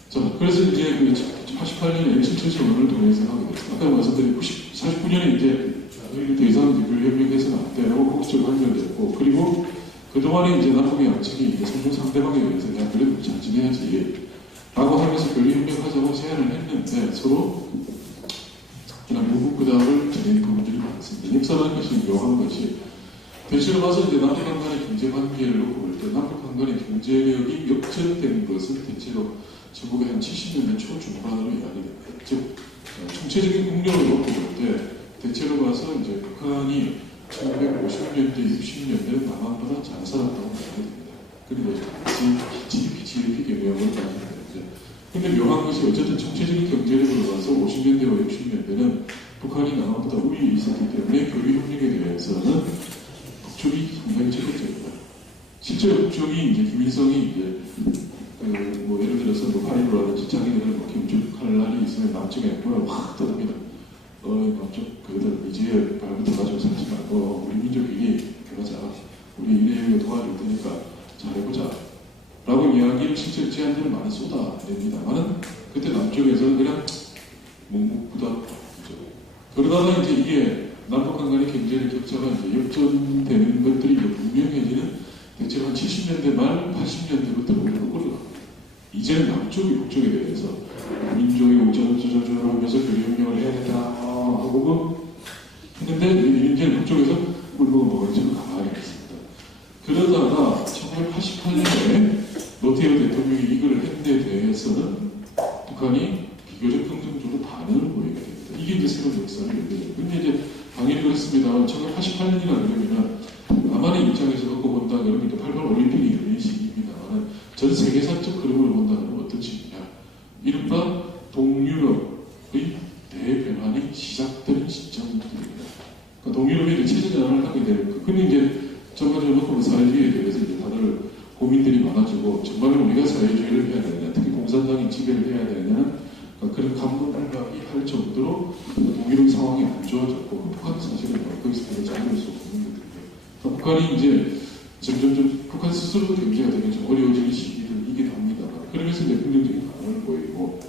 자, 그래서 이제 그 88년에 칠천시원을 통해서 하게 됐습니다. 아까 말씀드린 49년에 이제 더 이상 이제 교류협력해서는 안 되라고 공식적으로 한정됐고, 그리고 그동안에 이제 남북의 양측이 이제 성중 상대방에 의해서 야, 그래도 잘 지내야지 라고 하면서 교류협력하자고 제안을 했는데 서로 그냥 무분구답을 드린 부분들이 많습니다. 역사라는 것이 묘한 것이 대체로 봐서 이제 남북한 간의 경제관계를 놓고 볼 때 남북한 간의 경제력이 역전된 것은 대체로 전국의 한 70년대 초중반으로 이야기 됩니다. 즉 총체적인 국력을 놓고 볼 때 대체로 봐서 이제 북한이 1950년대, 60년대 남한보다 잘 살았다고 이야기 됩니다. 그리고 GDP 개념을 가지고 있는데, 근데 묘한 것이 어쨌든 총체적인 경제력으로 봐서 50년대와 60년대는 북한이 남한보다 우위에 있었기 때문에 교류협력에 대해서는 북쪽이 상당히 적극적입니다. 실제로 북쪽이 이제 김일성이 이제 뭐 예를 들어서 뭐 파리로라든지 자기네들 뭐 김죽할 날이 있으면 남쪽에 뭐야 확 떠듭니다. 남쪽 그들 이제 발부터 가지고 살지 말고 우리 민족이 그러자. 우리 이내에 도와줄 테니까 잘해보자. 라고 이야기를 실제로 제안들을 많이 쏟아냅니다만은 그때 남쪽에서 그냥 묵묵부답이죠. 그러다가 이제 이게 남북한 간의 경제적 격차가 이제 역전되는 것들이 이제 분명해지는 대체로 한 70년대 말 80년대부터 오히려 올라갑니다. 이제는 남쪽이 북쪽에 대해서 민족의 우전저전을 하면서 교류협력을 해야 된다 하고 했는데 이제 북쪽에서 물건 먹을지는 가만히 있습니다. 그러다가 1988년에 노태우 대통령이 이걸 한 데 대해서는 북한이 비교적 긍정적으로 반응을 보이게 됩니다. 이게 이제 새로운 역사를 열게 됩니다. 근데 이제 당연히 그렇습니다. 1988년이나 그러면 남한의 입장에서 갖고 본다 그러면 88 올림픽이 열린 시기입니다만 전 세계사적 흐름을 본다면 어떤 식이냐. 이른바 동유럽의 대변환이 시작되는 시점입니다. 그러니까 동유럽이 체제전환을 하게 되는 근데 이제 전반적으로 놓고 사회주의에 대해서 이제 다들 고민들이 많아지고 정말 우리가 사회주의를 해야 되느냐, 특히 공산당이 지배를 해야 되느냐, 그러니까 그런 감동감이 할 정도로 동유럽 상황이 안 좋아졌고 북한은 사실은 거기서 되게 잘할 수 없는 것들이에요. 그러니까 북한이 이제 점점 북한 스스로도 경제가 되게 좀 어려워지는 시기이기도 합니다. 그러면서 이제 긍정적인 반응을 보이고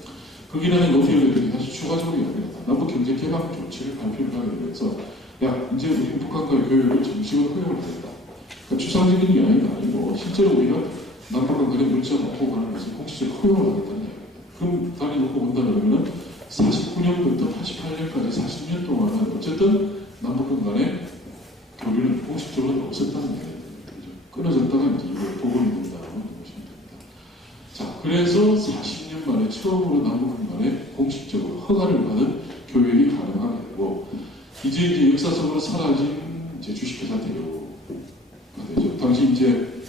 거기다가 노태우 대통령이 다시 추가적으로 이야기합니다. 남북 경제 개방 조치를 발표를 하게 되면서 야 이제 우리 북한과의 교역을 정식으로 허용을 하겠다. 그러니까 추상적인 이야기가 아니고 실제로 우리가 남북한 간에 물자 놓고 가는 것을 공식적으로 허용을 하겠다는 이야기입니다. 그럼 다리 놓고 본다 그러면은 49년부터 88년까지 40년 동안은 어쨌든 남북한 간에 교류는 공식적으로 없었다는 이야기입니다. 끊어졌다가 이제 이걸 복원이 된다고 보시면 됩니다. 자, 그래서 40년 만에 처음으로 남북한 간에 공식적으로 허가를 받은 교역이 가능하게 되고 이제 역사 속으로 사라진 이제 주식회사 대우가 되죠. 당시 이제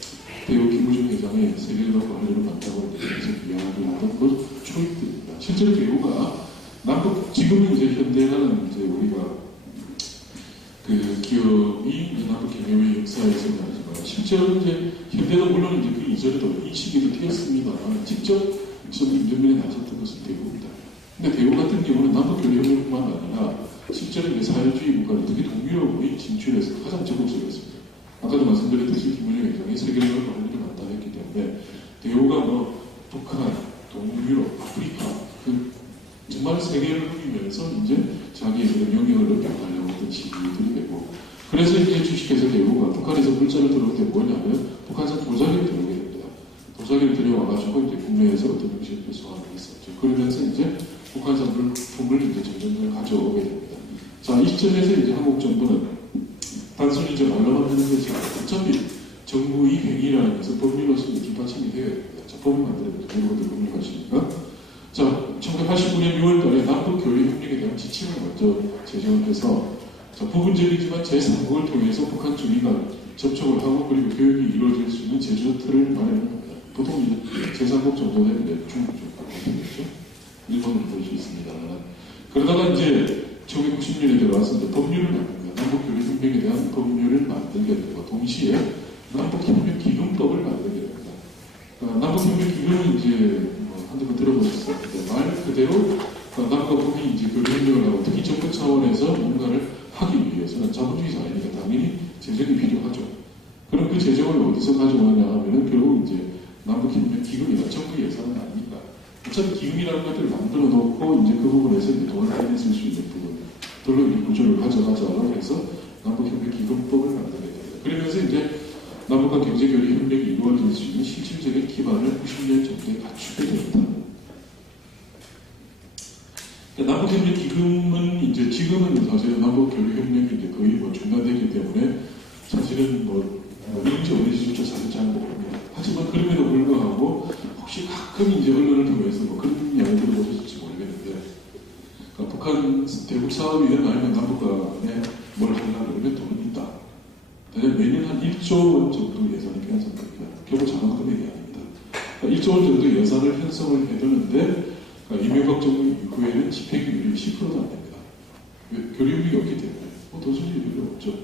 대우 김우중 회장이 세계적 관리를 맡다고 계속 이야기를 하던 그 초입들입니다. 실제로 대우가 남북 지금은 이제 현대라는 이제 우리가 그 기업이 남북 경협의 역사에서 말이지만 실제로 이제 현대도 물론 이제 그 이전에도 이 시기도 되었습니다만 직접 인전면에 나섰던 것은 대우입니다. 근데 대우 같은 경우는 남북 교류뿐만 아니라 실제로 이제 사회주의 국가를 특히 동유럽의 진출에서 가장 적극적이었습니다. 아까도 말씀드렸듯이 김우중 회장이 세계적으로 관리를 맡다 했기 때문에 대우가 뭐 북한, 동유럽, 아프리카 그 정말 세계를 누리면서 이제 자기의 그런 영역을 넓혀가려고 했던 시기들이 되고 그래서 이제 주식회사 대우가 북한에서 물자를 들어올 때 뭐냐면 북한에서 도자기를 들어오게 됩니다. 도자기를 들여와가지고 이제 국내에서 어떤 형식을 배송하는 게 있었죠. 그러면서 이제 북한산 물품을 이제 점점 가져오게 됩니다. 자, 이 시점에서 이제 한국 정부는 단순히 이제 말로만 하는 것이 아니라 어차피 정부의 행위라는 것은 법률로서 뒷받침이 되어야 됩니다. 자, 법을 만들어야 됩니다. 여러분들 법률하시니까. 자, 1989년 6월 달에 남북 교류 협력에 대한 지침을 먼저 제정을 해서 자, 부분적이지만 제3국을 통해서 북한 주민과 접촉을 하고 그리고 교육이 이루어질 수 있는 제주틀을 마련합니다. 보통 이제 제3국 정도 되면 중국 정도 되겠죠. 일본으로 볼 수 있습니다. 그러다가 이제 1990년에 들어와서 이제 법률을 만듭니다. 남북 교류 협력에 대한 법률을 만들게 되고 동시에 남북 협력 그대로 남과 북이 이제 교류협력을 하고 특히 정부 차원에서 뭔가를 하기 위해서는 자본주의 사회니까 당연히 재정이 필요하죠. 그럼 그 재정을 어디서 가져오느냐 하면은 결국 이제 남북협력 기금이나 정부 예산은 아닙니다. 어차피 기금이라는 것들을 만들어 놓고 이제 그 부분에서 이제 돈을 할인해 쓸 수 있는 부분들로 이 구조를 가져가자고 해서 남북협력 기금법을 만들어야 됩니다. 그러면서 이제 남북한 경제교류 협력이 이루어질 수 있는 실질적인 기반을 90년 정도에 갖추게 됩니다. 남북협력 기금은 이제 지금은 사실은 남북교류 협력이 이제 거의 뭐 중단되기 때문에 사실은 뭐 인지 어디서조차 사실 잘 모릅니다. 하지만 그럼에도 불구하고 혹시 가끔 이제 언론을 통해서 뭐 그런 이야기를 들어보셨을지 모르겠는데 그러니까 북한 대북 사업이든 아니면 남북 간에 뭘 하려고 그러면 돈이 있다. 매년 한 1조 원 정도 예산이 편성됩니다. 결국 작은 금액이 아닙니다. 그러니까 1조 원 정도 예산을 편성을 해두는데 이명박 정부 이후에는 집행률이 10%도 안 됩니다. 교류협력이 없기 때문에 돈 쓸 일이 별로 없죠.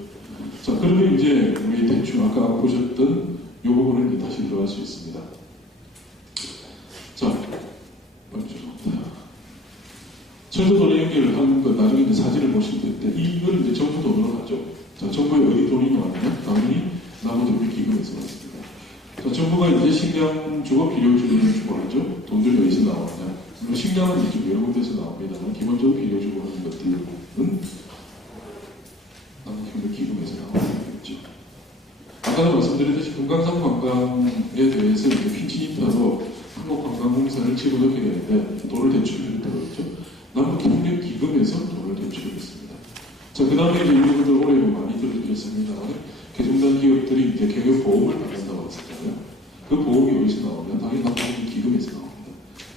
자, 그러면 이제 우리 대충 아까 보셨던 이 부분을 이제 다시 들어갈 수 있습니다. 자, 죄송합니다. 철도 도로 연결을 하는 거 나중에 이제 사진을 보실 텐데 이걸 이제 정부 돈으로 하죠. 자, 정부에 어디 돈이 나왔냐? 당연히 남북협력기금에서 왔습니다. 자, 정부가 이제 식량 주고 비료주를 주고 하죠. 돈들이 어디서 나왔냐? 물론 식량은 이제 여러 군데서 나옵니다만 기본적으로 비료주고 하는 것들은 남북협력기금에서 나오겠죠. 아까도 말씀드렸듯이 금강산 관광에 대해서 이제 핀치니타로 한국관광공사를 집어넣게 되는데 돈을 대출을 들었죠. 남북협력기금에서 돈을 대출했습니다. 자, 그 다음에 이제 이분들 올해 많이 들어드렸습니다만 개종단 기업들이 이제 경영보험을 받는다고 했었잖아요. 그 보험이 어디서 나오냐? 당연히 남북협력기금에서 나옵니다.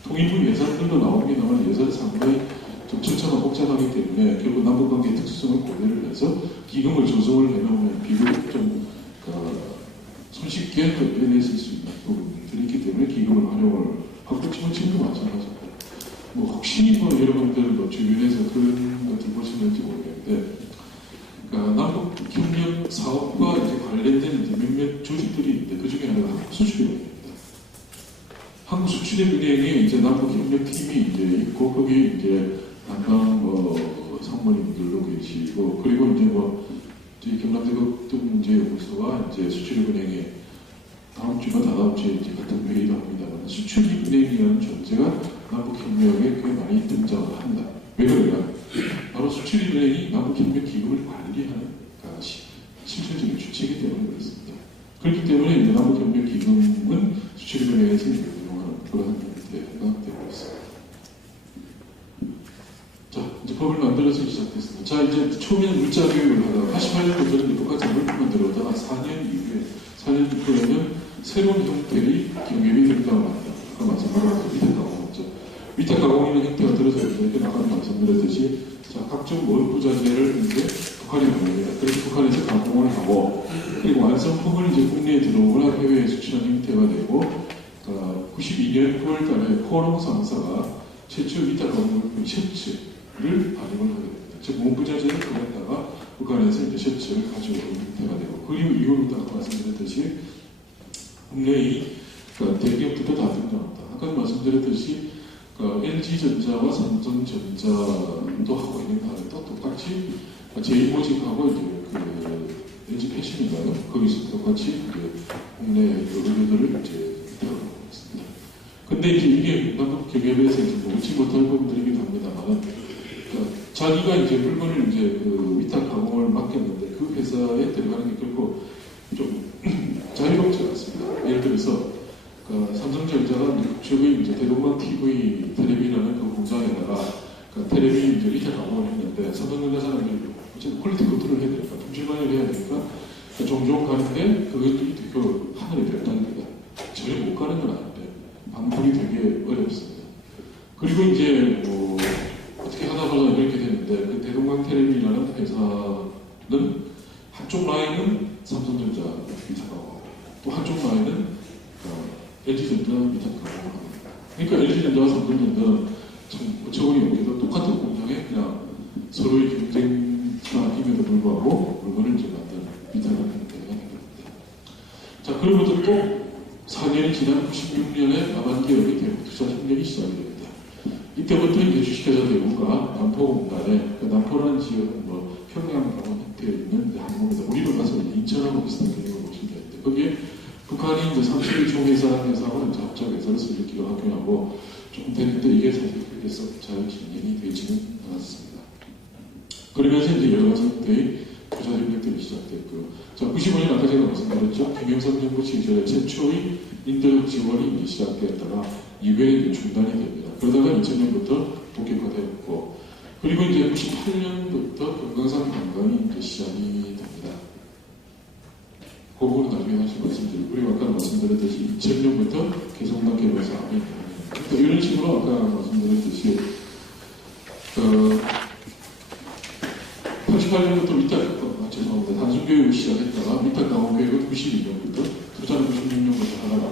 통일부 예산들도 나옵니다만 예산이 상당히 좀 철저하고 복잡하기 때문에 결국 남북관계 특수성을 고려를 해서 기금을 조성을 해놓으면 비교적 좀 손쉽게 해냈을 수 있는 부분들이 있기 때문에 기금을 활용을 하고 지금도 마찬가지입니다. 뭐 혹시 뭐 여러분들 뭐 주변에서 그런 것들 보시는지 모르겠는데 그러니까 남북협력 사업과 이제 관련된 이제 몇몇 조직들이 있는데 그 중에 하나가 한국수출입니다. 한국수출입은행에 이제 남북협력팀이 이제 있고 거기 이제 담당 뭐 상무님들도 계시고 그리고 이제 뭐 저희 경남대국등문제연구소와 이제 수출입은행에 다음 주나 다다음 주에 이제 같은 회의를 합니다만 수출입은행이라는 존재가 남북협력에 꽤 많이 등장을 한다. 왜 그러냐? 바로 수출입은행이 남북협력 기금을 관리하는 실질적인 주체이기 때문에 그렇습니다. 그렇기 때문에 이제 남북협력 기금은 수출입은행에서 운영하는 그러한 형태가 되고 있습니다. 자, 이제 법을 만들어서 시작됐습니다. 자, 이제 처음에는 물자 교육을 하다가 88년부터는 똑같은 걸 만들었다가 4년 이후에는 새로운 형태의 경협이 등장을 합니다. 아까 말씀드린 위탁 가공이죠. 위탁 가공이라는 형태가 들어서 이제 아까 말씀드렸듯이 자, 각종 원부자재를 이제 북한에 보냅니다. 그래서 북한에서 가공을 하고 그리고 완성품을 이제 국내에 들어오거나 해외에 수출하는 형태가 되고 92년 9월달에 코오롱 상사가 최초 위탁 가공 셔츠를 발행을 하게 됩니다. 즉 원부자재를 보냈다가 북한에서 이제 셔츠를 가져오는 형태가 되고 그리고 이후부터 아까 말씀드렸듯이 국내의 대기업들도 다 등장합니다. 아까 말씀드렸듯이 LG전자와 삼성전자도 하고 있는 다음에도 똑같이 제2모직하고 이제 LG 패션인가요? 거기서 똑같이 이제 국내 의료들을 이제 들어가고 있습니다. 근데 이제 이게 남북 경협에서 이제 놓지 못할 부분들이기도 합니다만, 자기가 이제 물건을 이제 위탁 가공을 맡겼는데 그 회사에 들어가는 게 결코 좀 자유롭지 않습니다. 예를 들어서 삼성전자가 그쪽의 이제 대동강 TV 텔레비라는 그 공장에다가 텔레비 이제 위탁 가공을 했는데 삼성전자 사람들이 어쨌든 퀄리티 컨트롤을 해야 되니까 품질관리를 해야 되니까 종종 가는데 그것들이 되게 하늘의 별따기입니다. 전혀 못 가는 건 아닌데 방문이 되게 어렵습니다. 그리고 이제 뭐 어떻게 하다 보다 이렇게 되는데 그 대동강 텔레비라는 회사는 한쪽 라인은 삼성전자 위탁 가공 또 한쪽 라인은 LG전자 위탁 가공을 합니다. 그러니까 LG전자와 삼성전자는 참 어처구니 없게도 똑같은 공장에 그냥 서로의 경쟁사임에도 불구하고 물건을 이제 만든 위탁을 하는 데가 됩니다. 자, 그러고부터 또 4년이 지난 96년에 남한기업이 대북투자 협력이 시작이 됩니다. 이때부터 이제 주식회사 대구가 남포공단에 그 남포라는 지역은 뭐 평양 강원 밑에 있는 이제 항공에서 우리로 가서 인천하고 비슷한 개념을 보시면 되는데 거기에 북한이 이제 31 총회사라는 회사하고 이제 합작해서 설립기로 확인하고 조금 됐는데 이게 사실 그렇게 잘 진행이 되지는 않았습니다. 그러면서 이제 여러 가지 형태의 부자 협력들이 시작됐고요. 자, 95년 아까 제가 말씀드렸죠. 김영삼 정부 시절에 최초의 인도적 지원이 이제 시작되었다가 이후에 이제 중단이 됩니다. 그러다가 2000년부터 본격화되었고, 그리고 이제 98년부터 금강산 관광이 이제 시작이 됩니다. 그 부분은 나중에 다시 말씀드리고, 그리고 아까 말씀드렸듯이 2000년부터 개성당 개발 사업이 그러니까 이런 식으로 아까 말씀드렸듯이 88년부터 죄송합니다. 단순교육을 시작했다가 밑학강원교육은 92년부터 투자는 96년부터 하다가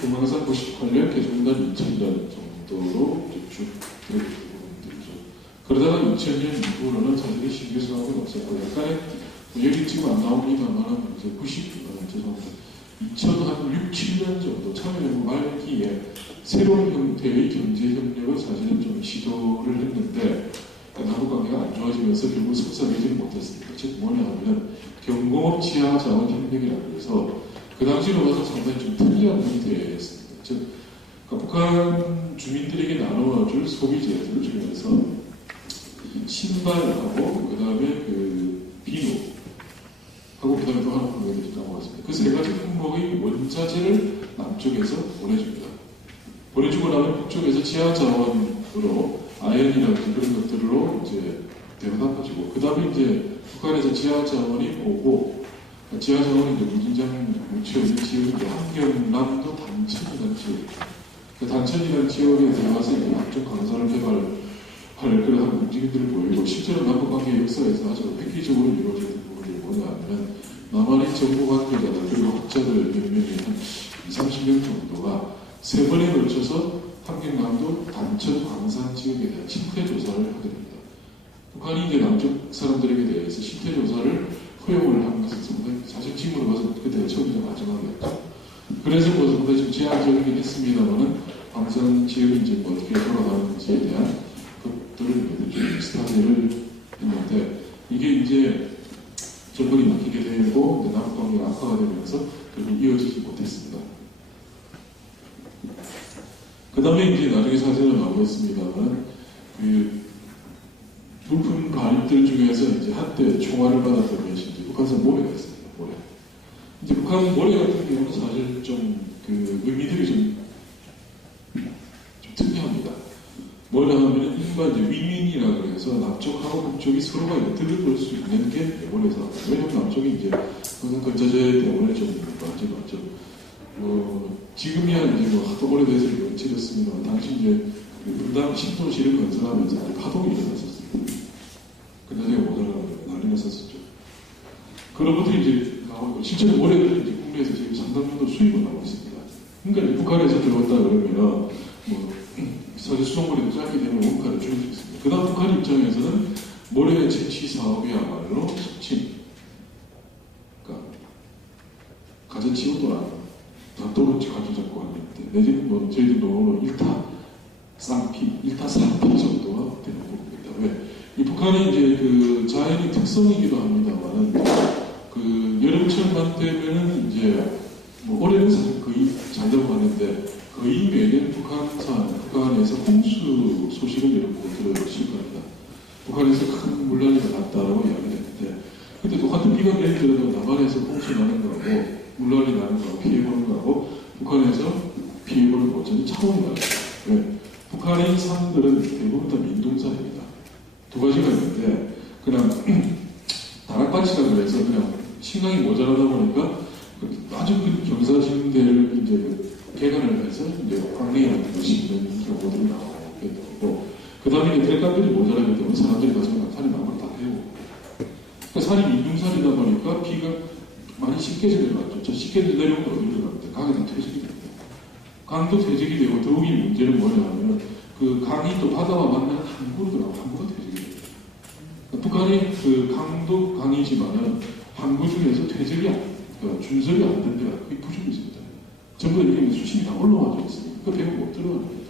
금강산 98년, 개성단 2000년 정도로 쭉 되고 있는 부분들이죠. 그러다가 2000년 이후로는 사실 신규 사업은 없었고 약간의 여기 지금 안 나옵니다만 이제 2006, 7년 정도 참여연구 말기에 새로운 형태의 경제협력을 사실은 좀 시도를 했는데 남북관계가 안 좋아지면서 결국 성사되지는 못했습니다. 즉 뭐냐 하면 경공업 지하 자원 협력이라고 해서 그 당시로 봐서 상당히 좀 특이한 형태였습니다. 즉 그러니까 북한 주민들에게 나눠줄 소비재들 중에서 신발하고 그 다음에 그 비누 하고 그 다음에 또 하나 품목이 나왔습니다. 그 세 가지 품목의 원자재를 남쪽에서 보내줍니다. 보내주고 나면 북쪽에서 지하 자원으로 아연이라든지 그런 것들로 이제 대응하고 그 다음에 이제 북한에서 지하 자원이 오고 지하 자원이 이제 무진장 묻혀 있는 지역이 이제 함경남도 단천이라는 지역. 그 단천이라는 지역에 들어가서 이제 남쪽 강산을 개발할 그런 움직임들을 보이고 실제로 남북관계 역사에서 아주 획기적으로 이루어지는 부분이 뭐냐 하면 남한의 정부 관계자들 그리고 학자들 몇 명이 한 20-30명 정도가 세 번에 걸쳐서 함경남도 단천 광산 지역에 대한 실태 조사를 하게 됩니다. 북한이 이제 남쪽 사람들에게 대해서 실태 조사를 허용을 한 것은 상당히 사실 지금으로 봐서 그때가 처음이자 마지막이었죠. 그래서 뭐 상당히 좀 제한적이긴 했습니다만은 광산 지역이 이제 뭐 어떻게 돌아가는지에 대한 것들을 좀 스타디를 했는데 이게 이제 정권이 바뀌게 되고 남북관계가 악화가 되면서 결국 이어지지 못했습니다. 그 다음에 이제 나중에 사진을 나오겠습니다만, 그, 부품 가입들 중에서 이제 한때 총알을 받았던 것이 이제 북한산 모래가 있습니다, 모래. 이제 북한 모래 같은 경우는 사실 좀, 그, 의미들이 좀 특이합니다. 뭐라 하면, 일반 이제 위민이라고 해서 남쪽하고 북쪽이 서로가 들을 수 있는 게 모래사. 왜냐면 남쪽이 이제 항상 건자재 때문에 좀 맞죠. 지금이야 이제 뭐 하도 오래돼서 이거 치렀습니다만 당시 이제 분당 신도시를 건설하면서 파동이 일어났었습니다. 건자재가 모자라고 난리가 났었죠. 그런 것들이 이제 나오고 실제로 올해는 이제 국내에서 지금 상당 정도 수입을 나오고 있습니다. 그러니까 북한에서 들어왔다 그러면 뭐 사실 수송거리도 짧게 되면 원가를 줄일 수 있습니다. 그 다음 북한 입장에서는 모래 채취 사업이야말로 섭취, 그러니까 가져치우더라. 도로치 가져잡고 하는데 내지는 뭐 저희들 뭐 1타 쌍피, 1타 3피 정도가 되는 부분입니다. 왜? 이 북한이 이제 그 자연의 특성이기도 합니다만은 그 여름철만 되면은 이제 뭐 올해는 사실 거의 잘 넘어가는데 거의 매년 북한에서 홍수 소식을 여러분 들으실 겁니다. 북한에서 큰 물난리가 났다라고 이야기를 했는데 근데 똑같은 비가 내리더라도 남한에서 홍수 나는 거하고 물난리 나는 거하고 피해보는 거하고 북한에서 피해보는 거 전혀 차원이 다릅니다. 왜? 북한의 산들은 대부분 다 민둥산입니다. 두 가지가 있는데 그냥 다락밭이라 그래서 그냥 식량이 모자라다 보니까 아주 큰 경사진대를 이제 개간을 해서 이제 광릉에 같은 거 심는 경우들이 나오게 되고 그 다음에 대가들이 모자라기 때문에 사람들이 가서 산에 나무를 다 해고 그러니까 산이 민둥산이다 보니까 비가 많이 쉽게 내려갔죠. 저 쉽게 내려오면 어디로 들어갑니까? 강이 다 퇴직이 됩니다. 강도 퇴직이 되고 더욱이 문제는 뭐냐면 그 강이 또 바다와 만나는 항구로 들어가고 항구가 퇴직이 됩니다. 그러니까 북한이 그 강도 강이지만은 항구 중에서 퇴직이 그러니까 준설이 안 된 데가 거의 부족이 있습니다. 전부 다 이게 수심이 다 올라와져 있습니다. 그 배가 못 들어가는 거예요.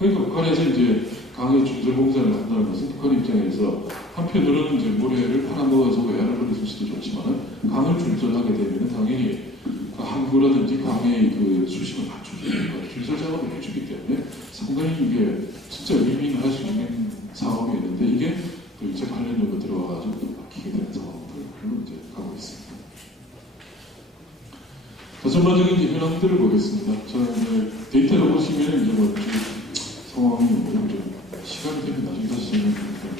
그러니까 북한에서 이제 강의 준설 공사를 한다는 것은 북한 입장에서 한편으로는 이제 모래를 팔아먹어서 외화를 벌릴 수도 좋지만 강을 준설하게 되면 당연히 그 항구라든지 강의 그 수심을 맞춰주니까 준설 작업을 해주기 때문에 상당히 이게 진짜 의미할 수 있는 상황이었는데 이게 또 2008년도로 들어와가지고 또 막히게 되는 상황들로 이제 가고 있습니다. 전반적인 이제 현황들을 보겠습니다. 저는 데이터를 보시면 이제 뭐 상황이 좀 시간이 되면 나중에 다시 진행드릴게요.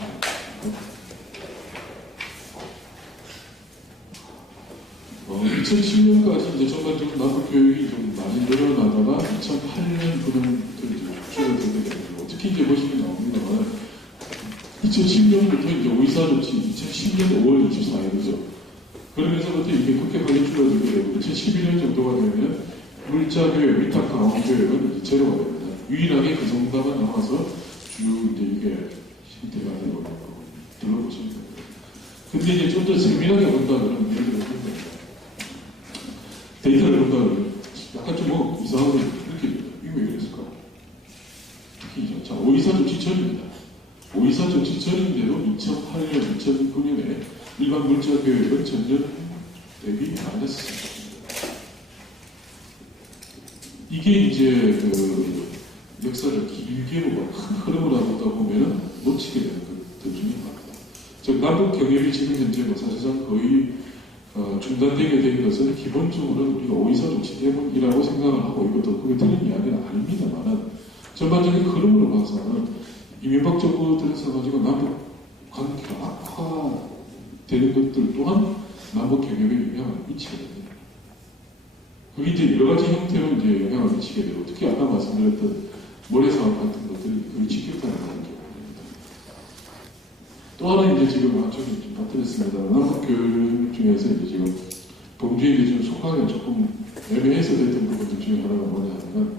2007년까지 이제 전반적으로 남북 교육이 좀 많이 늘어나다가 2008년 부분부터 이제 축소가 되게 되고 특히 이제 보시면 나옵니다만 2010년부터 이제 오이사 조치 2010년 5월 24일이죠. 그러면서부터 이게 급격하게 줄어들게 되고 2011년 정도가 되면 물자교육, 위탁 강원 교육은 이제 제로가 됩니다. 유일하게 그 정도만 남아서 쭉 이제 이게 형태가 되고 들어보시면 됩니다. 근데 이제 좀 더 세밀하게 본다 그러면 예를 들어 데이터를 본다 그러면 약간 좀 뭐 이상하게 느껴집니다. 이거 왜 그랬을까? 특히 자, 오이사 조치 전입니다. 오이사 조치 전인데도 2008년, 2009년에 일반 물자 교육은 전년 대비 안 했습니다. 이게 이제 그 역사를 길게 보고 큰 흐름을 하다 보면은 놓치게 되는 것들 중에 하나입니다. 즉 남북 경협이 지금 현재 뭐 사실상 거의 중단되게 된 것은 기본적으로 우리가 오이사 조치 때문이라고 생각을 하고 이것도 그게 틀린 이야기는 아닙니다만은 전반적인 흐름을 봐서는 이명박 정부 들어서가지고 남북 관계가 악화되는 것들 또한 남북 경협에 영향을 미치게 됩니다. 그게 이제 여러 가지 형태로 이제 영향을 미치게 되고 특히 아까 말씀드렸던 모래사업 같은 것들이 거의 직격탄을 하는 경우입니다. 또 하나 이제 지금 저기 좀 나타냈습니다. 남북 교육 중에서 이제 지금 범주에 지금 속하기가 조금 애매해서 됐던 부분들 중에 하나가 뭐냐 하면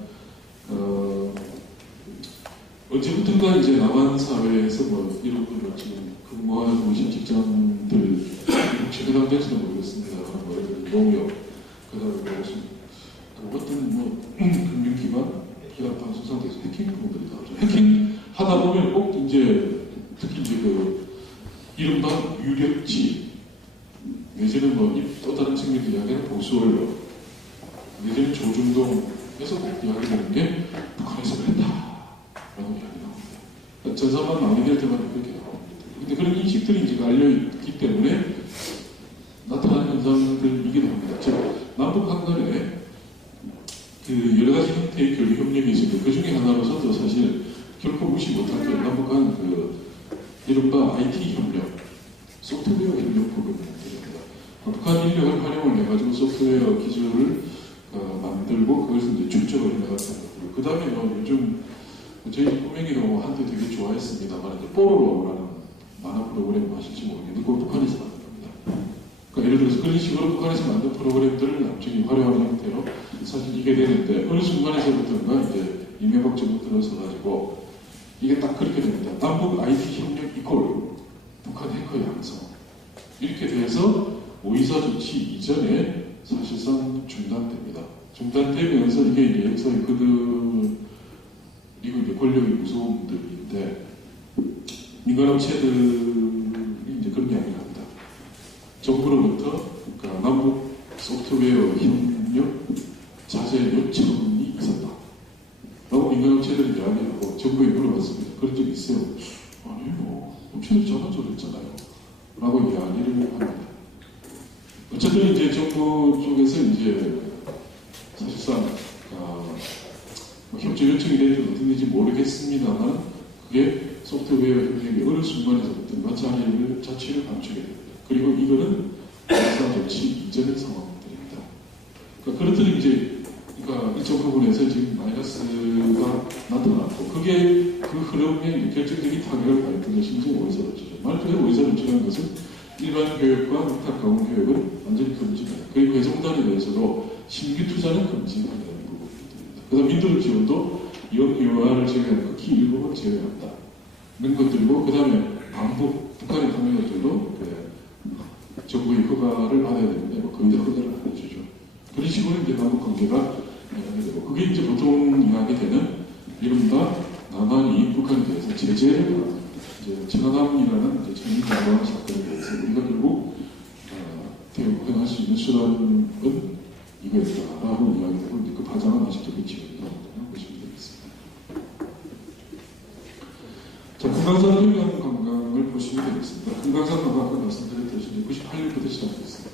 언제부턴가 이제 남한 사회에서 뭐 이런 걸 지금 근무하고 계신 직장들 혹시 해당될지도 모르겠습니다. 뭐 예를 들어 농협, 그다음에 무슨 어떤 뭐 금융기관, 기관 방송상에서 해킹 부분들이 나오죠. 해킹 하다 보면 꼭 이제 특히 이제 그 이른바 유력지 내지는 뭐 또 다른 측면에서 이야기하는 보수언론 내지는 조중동에서 꼭 이야기하는 게 북한에서 그랬다. 라고 이야기 나옵니다. 전사만 마무리될 때마다 그렇게 나옵니다. 근데 그런 인식들이 이제 알려있기 때문에 나타나는 현상들이기도 합니다. 즉, 남북 한간에 그 여러 가지 형태의 교류 협력이 있습니다. 그 중에 하나로서도 사실 결코 무시 못할 게 남북 간 그 이른바 IT 협력, 소프트웨어 협력 부분입니다. 북한 인력을 활용을 해가지고 소프트웨어 기술을 만들고 그것을 이제 축적을 해나가는 것들. 그 다음에 뭐 요즘 저희 꼬맹이도 한때 되게 좋아했습니다만 뽀로로라는 만화 프로그램 아실지 모르겠는데 그거 북한에서 만든 겁니다. 그러니까 예를 들어서 그런 식으로 북한에서 만든 프로그램들을 남쪽이 활용하는 형태로 사실 이게 되는데 어느 순간에서부터인가 이제 이명박 정부 들어서 가지고 이게 딱 그렇게 됩니다. 남북 IT 협력 이꼴 북한 해커 양성 이렇게 돼서 오이사 조치 이전에 사실상 중단됩니다. 중단되면서 이게 이제 역사의 그리고 이제 권력의 무서움들인데 민간업체들이 이제 그런 이야기를 합니다. 정부로부터 그러니까 남북 소프트웨어 협력 자재 요청이 있었다. 라고 민간업체들이 이야기하고 정부에 물어봤습니다. 그런 적이 있어요. 아니 뭐 업체들이 전화적으로 했잖아요. 라고 이야기를 합니다. 어쨌든 이제 정부 쪽에서 이제 사실상 협조 요청이 될지 어떻게든지 모르겠습니다만 그게 소프트웨어 협력이 어느 순간에서부터 자취를 감추게 됩니다. 그리고 이거는 오이사 조치 이전의 상황들입니다. 그러니까 그렇더니 이제 그러니까 일정 부분에서 지금 마이너스가 나타났고 그게 그 흐름에 결정적인 타격을 가했던 것이 이제 오이사 조치죠. 말 그대로 오이사 조치라는 것은 일반 교육과 위탁 강원 교육은 완전히 금지다. 그리고 해송단에 대해서도 신규 투자는 금지하는 부분입니다. 그다음 인도적 지원도 영유아를 제외한 극히 일부분 제외한다. 이런 것들이고 그다음에 반복 북한에 가면 것들도 정부의 허가를 받아야 되는데 뭐 거의 다 허가를 안 해주죠. 그런 식으로 이제 남북 관계가 되고 그게 이제 보통 이야기 되는 이른바 남한이 북한에 대해서 제재를 받았습니다. 이제 청와남이라는 청민정권 사건에 대해서 우리가 결국 대응할 수 있는 수단은 이거였다라고 이야기하고 그 파장은 아직도 미치고 있다고 보시면 되겠습니다. 자, 금강산 휴양 관광을 보시면 되겠습니다. 금강산 관광 아까 말씀드렸듯이 98년부터 시작됐습니다.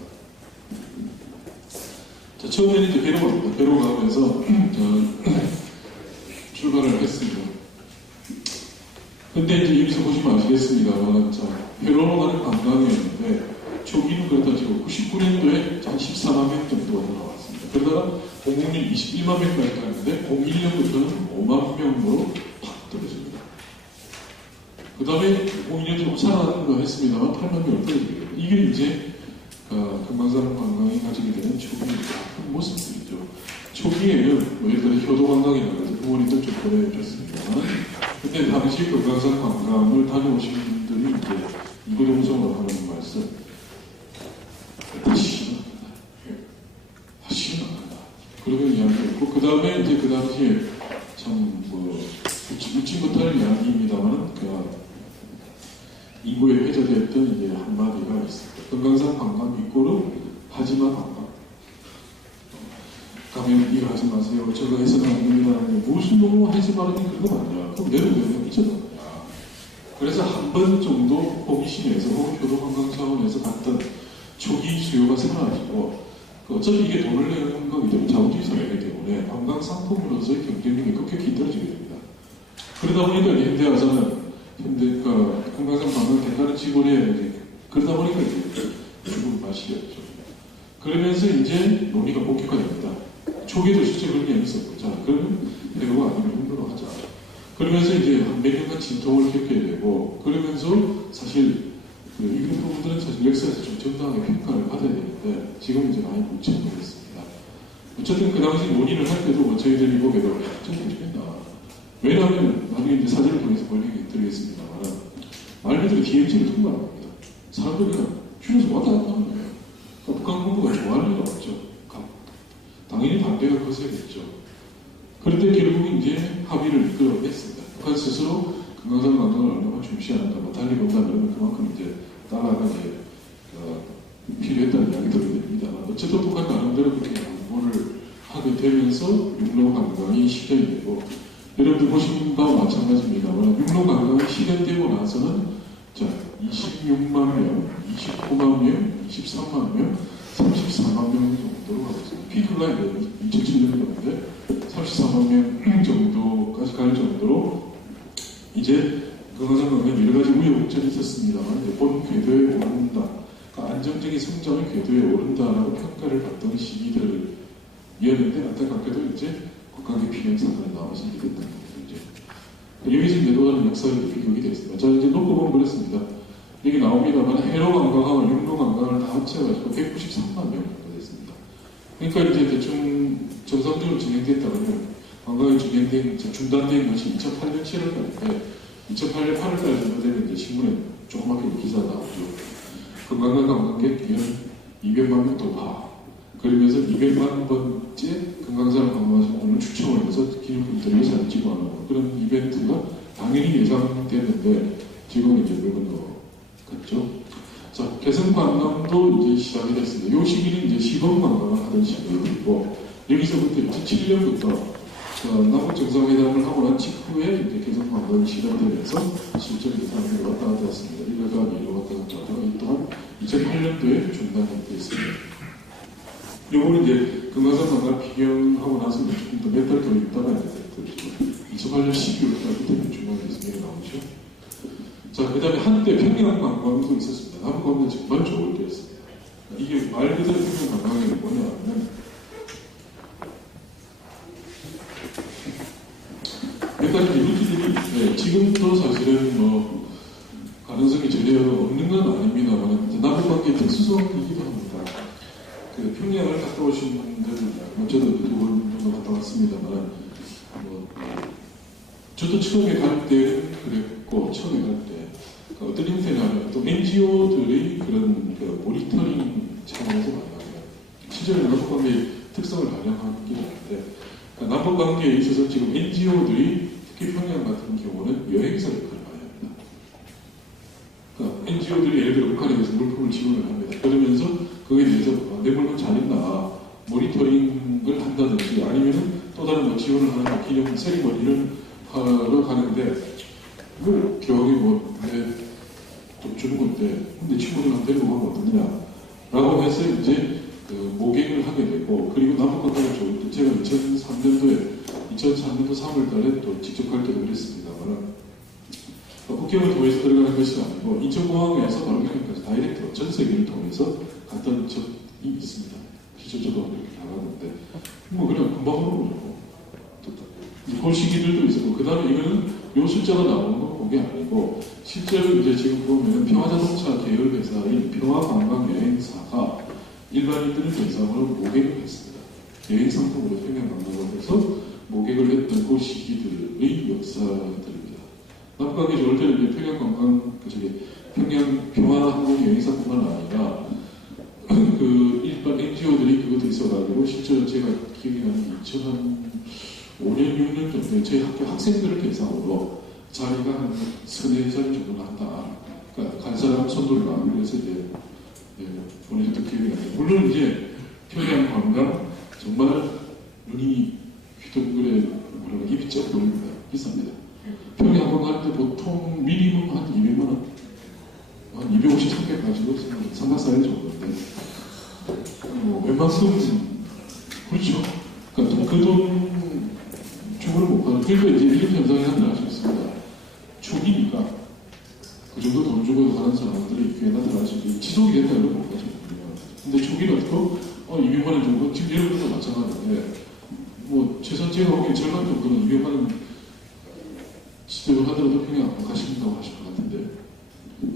자, 처음에는 이제 배로 갑니다. 배로 가면서 출발을 했습니다. 근데 이제 여기서 보시면 아시겠습니다만, 자, 배로로 가는 관광이었는데, 초기는 그렇다 치고 99년도에 한 14만 명 정도가 나왔습니다. 그러다가 00년 21만 명까지 갔는데, 01년부터는 5만 명으로 팍 떨어집니다. 그 다음에 02년 좀 살아나는 거 했습니다만, 8만 명으로 떨어지게 됩니다. 이게 이제, 금강산 관광이 가지게 되는 초기의 모습들이죠. 초기에는 뭐 예를 들어 효도관광이라든지 부모님들 좀 보내줬습니다만, 그때 당시 금강산 관광을 다녀오신 분들이 이제 이고동성으로 하는 말씀, 다시는 안 간다. 그러면 이야기했고, 그 다음에 이제 그 당시에 참 웃지 못할 이야기입니다만, 인구에 회자됐던 이제 한마디가 있습니다. 금강산 관광 이꼬르 하지마 관광. 가면 이거 하지 마세요. 저거 해서는 안 됩니다. 무슨 놈으로 하지 말라니 그런 거 아니야. 그럼 내는 왜 미쳤단 말이야. 그래서 한 번 정도 호기심에서 혹은 효도관광 차원에서 갔던 초기 수요가 사라지고, 어차피 이게 돈을 내는 거기 때문에 자본주의 사회이기 때문에 관광 상품으로서의 경쟁력이 급격히 떨어지게 됩니다. 그러다 보니까 현대와서는 금강산 관광 대가를 지불해야지. 그러다 보니까 이제 죽은 맛이었죠. 그러면서 이제 논의가 본격화됩니다. 초기에도 실제 그런 게 있었고, 자, 그러면 배로가 아니면 흉노로 하자. 그러면서 이제 한 몇 년간 진통을 겪게 되고, 그러면서 사실 이런 부분들은 사실 역사에서 좀 정당하게 평가를 받아야 되는데, 지금 이제 많이 묻혀버렸습니다. 어쨌든 그 당시 논의를 할 때도 저희들이 보게도 좀 되겠다. 왜냐하면 나중에 이제 사진을 통해서 보여드리겠습니다만, 말 그대로 DMZ를 통과한 겁니다. 사람들이 줄여서 왔다 갔다 하는 거예요. 북한 정부가 좋아할 리가 없죠. 당연히 반대가 거세겠죠. 그런데 결국 이제 합의를 이끌어냈습니다. 북한 스스로 금강산 관광을 얼마나 중시하는가, 달리 본다 그러면 그만큼 이제 달러가 이제 필요했다는 이야기 들어야 됩니다만, 어쨌든 북한 나름대로 그렇게 양보를 하게 되면서 육로 관광이 실현이 되고, 여러분들 보신 바와 마찬가지입니다만, 육로 관광이 실현되고 나서는 자, 26만 명, 29만 명, 23만 명, 34만 명 정도로 가고 있습니다. 피크가 2007년도인데 34만 명 정도까지 갈 정도로 이제 금강산 관광에 여러 가지 우여곡절이 있었습니다만 본 궤도에 오른다, 그러니까 안정적인 성장의 궤도에 오른다라고 평가를 받던 시기들이었는데, 안타깝게도 이제 국가의 비행 사건이 나와서 이렇게 됐던 거죠. 여기서 내려가는 역사의 비극이 됐습니다. 자, 이제 놓고 보면 그렇습니다. 여기 나옵니다만 해로 관광하고 육로 관광을 다 합쳐가지고 193만 명 정도 됐습니다. 그러니까 이제 대충 정상적으로 진행됐다면 관광이 진행된, 중단된 것이 2008년 7월달인데 2008년 8월달 정도 되면 이제 신문에 조그맣게 기사 나오죠. 금강산 관광객 200만 명 돌파. 그러면서 200만 번째 금강산 관광하신 분을 추첨을 해서 기념품들을 사진 찍어하는 그런 이벤트가 당연히 예상되는데 지금 이제 왜 건너갔죠? 자, 개성 관광도 이제 시작이 됐습니다. 이 시기는 이제 시범 관광을 하던 시기이고, 여기서부터 2007년부터 남북 정상회담을 하고 난 직후에 이제 개성 관광이 시작되면서 실제로 사람들이 왔다 갔다 했습니다. 이래가 왔다 갔다 하다가 이 또한 2008년도에 중단이 됐습니다. 요거는 이제 금강산 관광 비경하고 나서 조금 더 몇 달 더 있다가 이제 2008년 12월까지 되면 중간에서 나오죠. 자, 그 다음에 한때 평양 관광도 있었습니다. 남북 관광이 정말 좋을 때였습니다. 이게 말 그대로 평양 관광이 뭐냐면 몇 가지 루트들이 지금도 사실은 뭐 가능성이 전혀 없는 건 아닙니다만 남북 관계의 특수성이기도 합니다. 그 평양을 갔다 오신 분들, 저도 2번 정도 갔다 왔습니다만, 저도 처음에 갈 때는 그랬고, 처음에 갈 때, 어떤 형태냐면, 또 NGO들이 그런 모니터링 차원에서 만나요. 실제로 남북관계의 특성을 반영하기 하는데, 남북관계에 있어서 지금 NGO들이 특히 평양 같은 경우는 여행사 역할을 많이 합니다. 그러니까 NGO들이 예를 들어 북한에 대해서 물품을 지원을 합니다. 그러면서 그거에 대해서 내 물건 잘 있나 모니터링을 한다든지 아니면 또 다른 뭐 지원을 하는 기념 세리머니를 하러 가는데 뭐 겨울이 좀 주는 건데 내 친구들한테 데리고 가면 어떠냐 라고 해서 이제 모객을 하게 되고 그리고 남북관계가 좋을 때 제가 2003년도 3월 달에 또 직접 활동을 했습니다만 국경을 통해서 들어가는 것이 아니고 인천공항에서 바로 평양까지 다이렉트로 전 세계를 통해서 갔던 적이 있습니다. 실제 저도 그렇게 나갔는데 뭐 그냥 금방 오는 거죠. 그 시기들도 있었고 그 다음에 이거는 요 숫자가 나오는 건 그게 아니고 실제로 이제 지금 보면 평화자동차 계열 회사인 평화관광여행사가 일반인들을 대상으로 모객을 했습니다. 여행 상품으로 평양 관광을 해서 모객을 했던 그 시기들의 역사들입니다. 남북관계 좋을 때는 이제 평양 평화항공 여행사뿐만 아니라 그 일반 NGO들이 그것도 있어가지고 실제로 제가 기억이 나는 2005년, 6년 정도에 저희 학교 학생들을 대상으로 자리가 한 3-4자리 정도는 한다. 그러니까 간 사람 손들라. 그래서 이제 보내줬던 기억이 나요. 물론 이제 평양 관광 정말 눈이 휘둥그레 뭐라고 입이 쩍 보입니다. 비쌉니다. 평양 관광 가는데 보통 미니멈 한 200만 원, 한 250, 300 가지고 3박 4일 정도인데 웬만큼 그렇죠. 그러니까 그 돈 주고를 못 받는 그러니까 이제 이런 현상이 하나 알 수 있습니다. 초기니까 그 정도 돈 주고 가는 사람들이 교회 나타날 수 있는 지속이 된다는 건 거죠. 근데 초기는 어떻고 200만 원 정도 지금 이런 것도 마찬가지인데 뭐 최선 제가 보기엔 절반 정도는 200만 원 지도를 하더라도 평양 안 가신다고 하실 것 같은데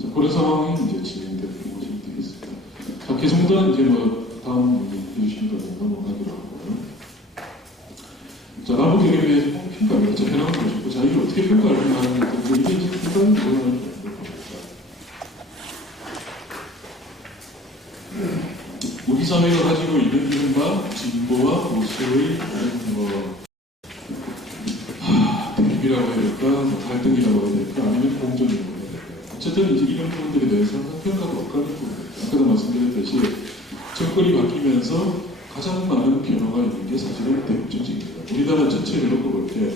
자, 그런 상황이 이제 진행되는 것이 되겠습니다. 자, 개성단 이제 다음 해주신 대로 넘어가기로 하고요. 자, 남북 개념에 대해서 평가를 자, 해나가 보시고 자, 이걸 어떻게 평가를 하는지 이게 이제 평가는 뭐라는 겁니다. 우리 사회가 가지고 있는 이른바 진보와 보수의 대립이라고 해야 될까, 갈등이라고 해야 될까, 아니면 공존이라고 해야 될까. 어쨌든 이제 이런 부분들에 대해서 평가가 엇갈린 부분입니다. 아까도 말씀드렸듯이 정권이 바뀌면서 가장 많은 변화가 있는 게 사실은 대북 정책입니다. 우리나라 전체를 놓고 볼 때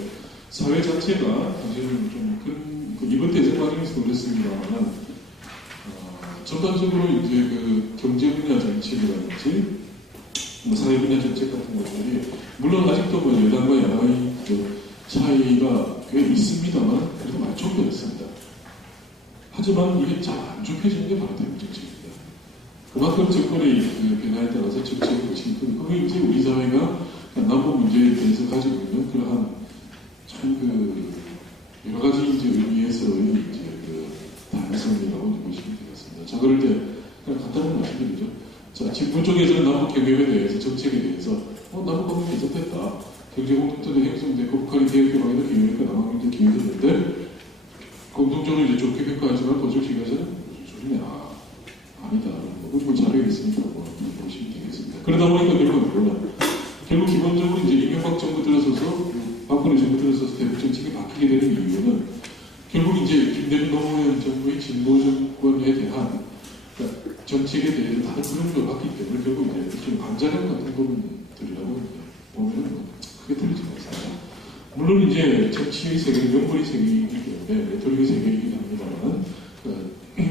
사회 자체가 사실은 좀 이번 대선 과정에서도 그랬습니다만 전반적으로 이제 그 경제 분야 정책이라든지 뭐 사회 분야 정책 같은 것들이 물론 아직도 뭐 여당과 야당의 그 차이가 꽤 있습니다만 그래도 많이 좁혀졌습니다. 하지만 이게 잘 안 좁혀지는 게 바로 대북 정책입니다. 그만큼 정권의 그 변화에 따라서 정책의 것이 그게 이제 우리 사회가 남북 문제에 대해서 가지고 있는 그러한 참 여러 가지 이제 의미에서의 이제 그 다양성이라고 보시면 되겠습니다. 자, 그럴 때 그냥 간단한 말씀드리죠. 자, 진보 쪽에서는 남북 경협에 대해서 정책에 대해서 남북 관계 개선됐다. 경제 공동체도 형성됐고 북한이 개혁 개방에도 기여니까 남한경제 기여됐는데 공동적으로 이제 좋게 평가하지만 도적 측에서는 무슨 소리냐. 아니다. 뭐 자료에 있으니까 보시면 되겠습니다. 그러다 보니까 결국 기본적으로 이제 이명박 정부 들어서서 박근혜 정부 들어서서 대북 정책이 바뀌게 되는 이유는 결국 이제 김대중 노무현 정부의 진보 정권에 대한 그러니까 정책에 대해서 다른 그림으로 바뀌기 때문에 결국 이제 좀 강자력 같은 부분들이라고 보면 크게 틀리지 않습니다. 물론 이제 정치의 세계, 명분의 세계이기 때문에 레토릭의 세계이긴 합니다만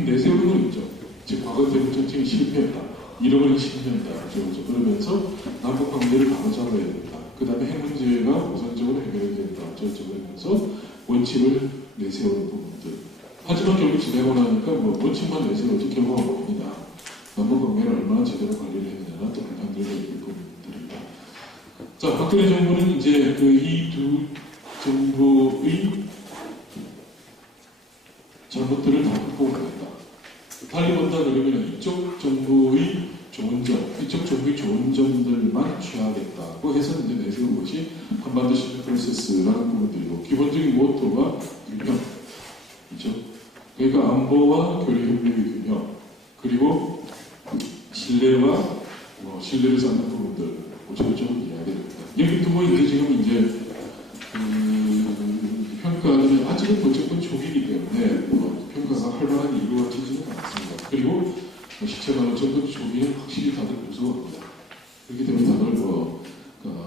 내세우는 건 있죠. 즉 과거 대북 정책이 실패했다. 잃어버린 10년이다. 그렇죠. 그러면서 남북 관계를 바로잡아야 된다. 그 다음에 핵 문제가 우선적으로 해결해야 된다. 저러면서 원칙을 내세우는 부분들. 하지만 결국 지내고 나니까 뭐 원칙만 내세우지 결과가 뭐냐. 남북 관계를 얼마나 제대로 관리를 했느냐나 또 불만들고 있는 부분들입니다. 자, 박근혜 정부는 이제 이 두 정부의 잘못들을 다 극복하겠다. 달리 본다 그러면 이쪽 정부의 좋은 점, 이쪽 정부의 좋은 점들만 취하겠다고 해서 이제 내세운 것이 한반도 시민 프로세스라는 부분들이고 기본적인 모토가 균형이죠. 그러니까 안보와 교류 협력의 균형 그리고 신뢰와 신뢰를 쌓는 부분들 저쪽으로 이야기를 합니다. 여기 두고 이제 지금 이제 평양 실제로 전국 조기는 확실히 다들 무서워합니다. 그렇기 때문에 다들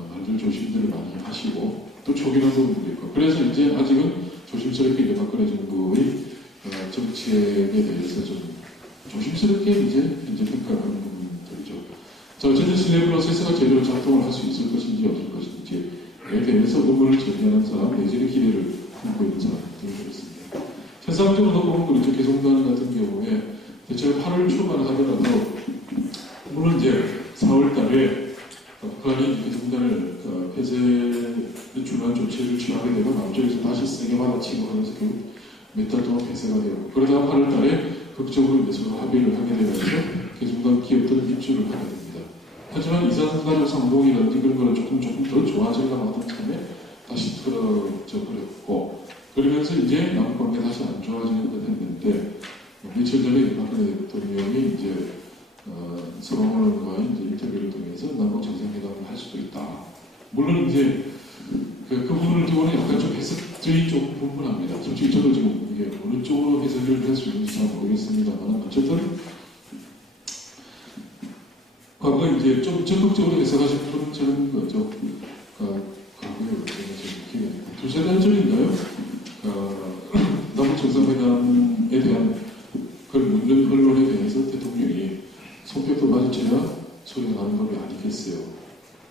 말들 조심들을 많이 하시고 또 조기는 부분도 있고 그래서 이제 아직은 조심스럽게 박근혜 정부의 정책에 대해서 좀 조심스럽게 이제 현재 평가하는 부분들이죠. 자, 어쨌든 슬랩 프로세스가 제대로 작동을 할 수 있을 것인지 없을 것인지에 대해서 의문을 제기하는 사람 내지는 기대를 품고 있는 사람들이 있습니다. 현상적으로 보면 그렇죠. 개성단 같은 경우에 대체 8월 초만 하더라도 물론 이제 4월 달에 북한이 개성단을 폐쇄에 준한 조치를 취하게 되고 남쪽에서 다시 세게 받아치고 하면서 몇 달 동안 폐쇄가 되었고 그러다가 8월 달에 극적으로 이제 서로 합의를 하게 되면서 개성단 기업들은 입주를 하게 됩니다. 하지만 이산가족 상봉이라든지 그런 거는 조금 더 좋아지려고 하던 참에 다시 틀어져 버렸고 그러면서 이제 남북관계 다시 안 좋아지는 듯 했는데 며칠 전에 박근혜 대통령이 이제 서방원과의 인터뷰를 통해서 남북 정상회담을 할 수도 있다. 물론 이제 그 부분을 두고는 약간 좀 해석들이 좀 분분합니다. 솔직히 저도 지금 이게 어느 쪽으로 해석을 할 수 있는지 잘 모르겠습니다만 어쨌든 과거 이제 좀 적극적으로 해석하신 분은 저는 거죠. 과거에 두세 달 전인가요? 남북 정상회담에 대한 그걸 묻는 언론에 대해서 대통령이 성격도 마주쳐야 소리가 나는 법이 아니겠어요.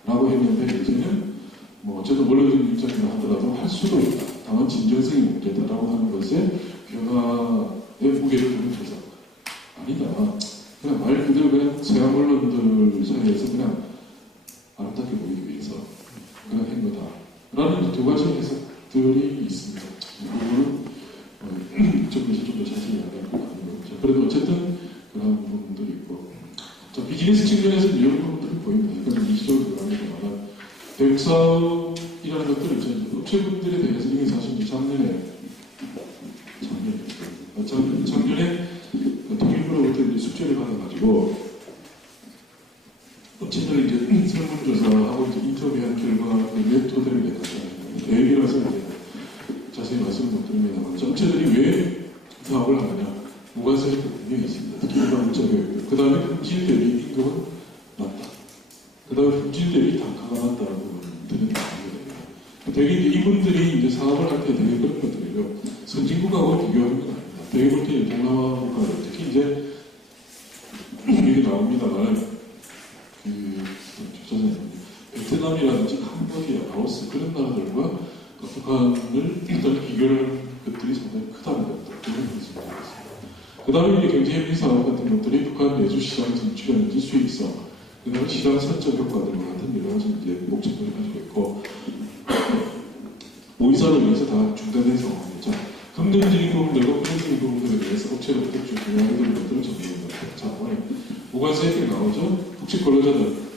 라고 했는데 이제는 뭐 어쨌든 원론적인 입장이라 하더라도 할 수도 있다. 다만 진정성이 문제다라고 하는 것에 변화의 무게를 두면서 아니다. 그냥 말 그대로 그냥 서양 언론들 사이에서 그냥 아름답게 보이기 위해서 그냥 한 거다. 라는 두 가지 해석들이 있습니다. 이 부분은 좀 더 자세히 이야기할 것 같고요. 그래도 어쨌든 그런 부분들이 있고 자, 비즈니스 측면에서 이런 부분들이 보입니다. 그러니까 이시적으로 들어가기보다는 대북 사업이라는 것들을 이제 업체분들에 대해서 이게 사실 작년에 통일부로부터 이제 숙제를 받아가지고 업체들 이제 설문조사하고 이제 인터뷰한 결과의 토대를 내가지고 대회라서 이제 자세히 말씀을 못 드립니다만 업체들이 왜 사업을 하느냐 무관세력도 분명히 있습니다. 특히 일반 업체들 그 다음에 품질 대비 임금은 낮다. 그 다음에 품질 대비 단가가 낮다는 부분들은 나옵니다. 되게 이분들이 이제 사업을 할 때 되게 그런 것들이요. 선진국하고 비교하는 건 아닙니다. 되게 볼 때 동남아 국가들 특히 이제 이게 나옵니다만 베트남이라든지 캄보디아, 라오스 그런 나라들과 북한을 일단 비교하는 것들이 상당히 크다는 것들 그런 말씀을 드리겠습니다. 그 다음에 이제 경제협력 사업 같은 것들이 북한 내수 시장 진출이라든지 수익성, 그 다음에 시장 선적 효과들과 같은 여러 가지 이제 목적들을 가지고 있고 모의사로 인해서 다 중단된 상황이죠. 긍정적인 부분들과 부정적인 부분들에 대해서 업체로부터 중요하게 되는 것들을 정리합니다. 자, 오늘 무관세 혜택 나오죠. 국제 근로자들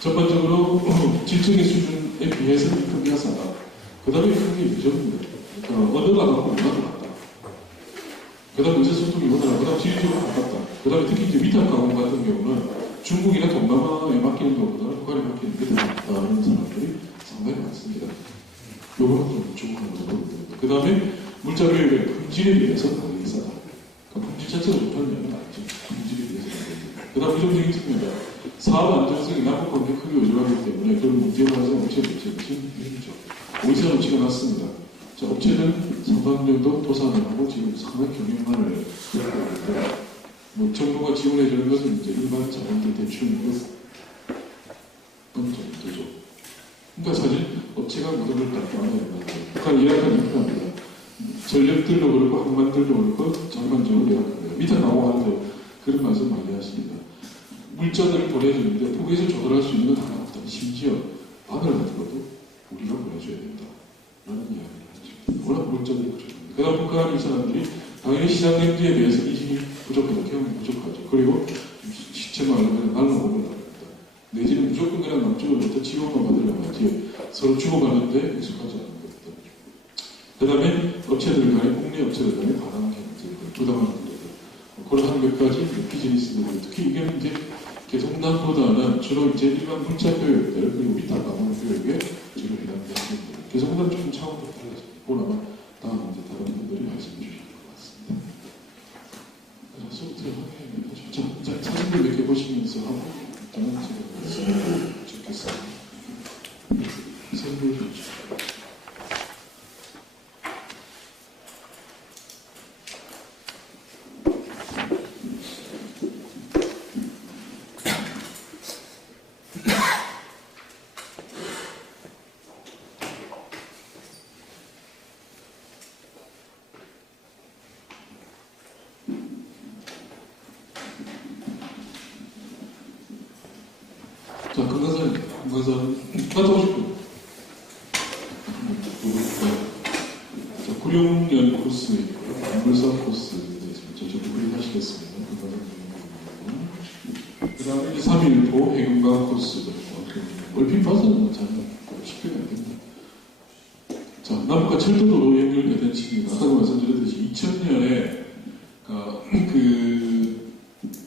전반적으로 질적인 수준에 비해서 임금이 싸다. 그 다음에 임금이 유정입니다. 그러니까 언어가 갖고 문화도 같다. 그 다음에 의사소통이 원활하고 그 다음 지리적으로 가깝다. 그 다음에 특히 이제 위탁 가공 같은 경우는 중국이나 동남아에 맡기는 것보다는 북한에 맡기는 게 더 낫다는 사람들이 상당히 많습니다. 요거는 좀 중국한 거죠. 그 다음에 물자료의 품질에 비해서 가격이 싸다. 그러니까 품질 자체가 좋다는 얘기는 아니죠. 품질에 비해서 가격이. 그 다음 부정적인 측면이다. 사업 안정성이 남북관계 크게 요절하기 때문에 그런 문제화하지 업체 것이 힘이죠. 오이사 조치가 났습니다. 자, 업체는 상당 정도 도산을 하고 지금 상당히 경영만을 하고 있는데 뭐 정부가 지원해주는 것은 이제 일반 자본들 대출인 것 어느 정도죠. 그러니까 사실 업체가 모든 걸 다 도와내야 된다. 북한 예약한 인프라입니다. 전력들도 그렇고 항만들도 그렇고 전반적으로 예약합니다. 밑에 나오고 하는데 그런 말씀 많이 하십니다. 물자들을 보내주는데 북에서 조달할 수 있는 건 하나 없다. 심지어 바늘 같은 것도 우리가 보내줘야 된다. 라는 이야기를 하죠. 워낙 물자들이 부족합니다. 그 다음 북한 이 사람들이 당연히 시장 경제에 대해서 인식이 부족하다. 경험이 부족하죠. 그리고 시체만 하려면 날라오면 납니다. 내지는 무조건 그냥 남쪽으로부터 지원만 받으려고 하지 서로 주고받는데 익숙하지 않은 것들. 그 다음에 업체들 간에 국내 업체들 간에 반항 경쟁, 부당한 것들. 그런 몇 가지 비즈니스들, 특히 이게 이제 개성단보다는 주로 이제 일반 문자 교육들, 그리고 위탁 가공 교육에 주로 해당되는 것들. 개성단 조금 차원도 달라집니다. 그거는 다음 이제 다른 분들이 말씀해 주실 것 같습니다. 그래서 들어가게 해주죠. 말씀 보여주십시오. 자, 금강산 갔다 오십시오. 자, 구룡연 코스 있고요. 안물산 코스 저쪽으로 하시겠습니다. 그 다음에 이제 3.1보 해금강 코스도 얼핏 봐서는 잘 쉽게 안 됩니다. 자, 남북한 철도도로 연결되는 시기가 아까 말씀드렸듯이 2000년에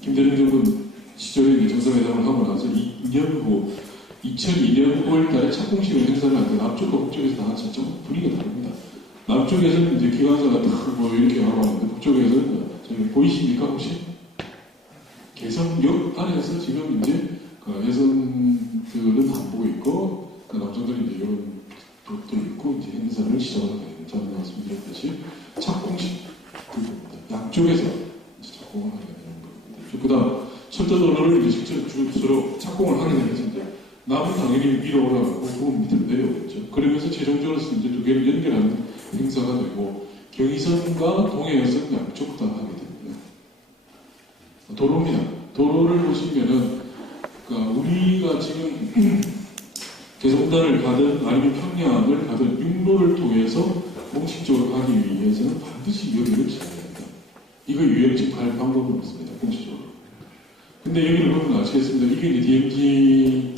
김대중 정부 시절에 정상회담을 하고 나서 2년 후 2002년 5월달에 착공식을 행사를 하는데 남쪽과 북쪽에서 다 같이 좀 분위기가 다릅니다. 남쪽에서는 이제 기관사가 뭐 이렇게 하고 하는데 북쪽에서는 저기 보이십니까 혹시? 개성역 안에서 지금 이제 여성들은 안 보고 있고 남성들이 이제 이런 도 있고 이제 행사를 시작하게 됩니다. 전에 말씀드렸듯이 착공식 부분입니다. 양쪽에서 착공을 하게 되는 부분입니다. 그 다음 철도도로를 이제 직접 주로 착공을 하게 되면서 이제 남은 당연히 위로 올라가고 부분 밑으로 내려오겠죠. 그러면서 최종적으로 이제 두 개를 연결하는 행사가 되고 경의선과 동해선 양쪽 다 하게 됩니다. 도로입니다. 도로를 보시면은 우리가 지금 개성단을 가든 아니면 평양을 가든 육로를 통해서 공식적으로 가기 위해서는 반드시 여기를 지나야 합니다. 이거 유형집할 방법은 없습니다. 공식적으로. 근데 여기를 보면 아시겠습니다. 이게 이제 DMZ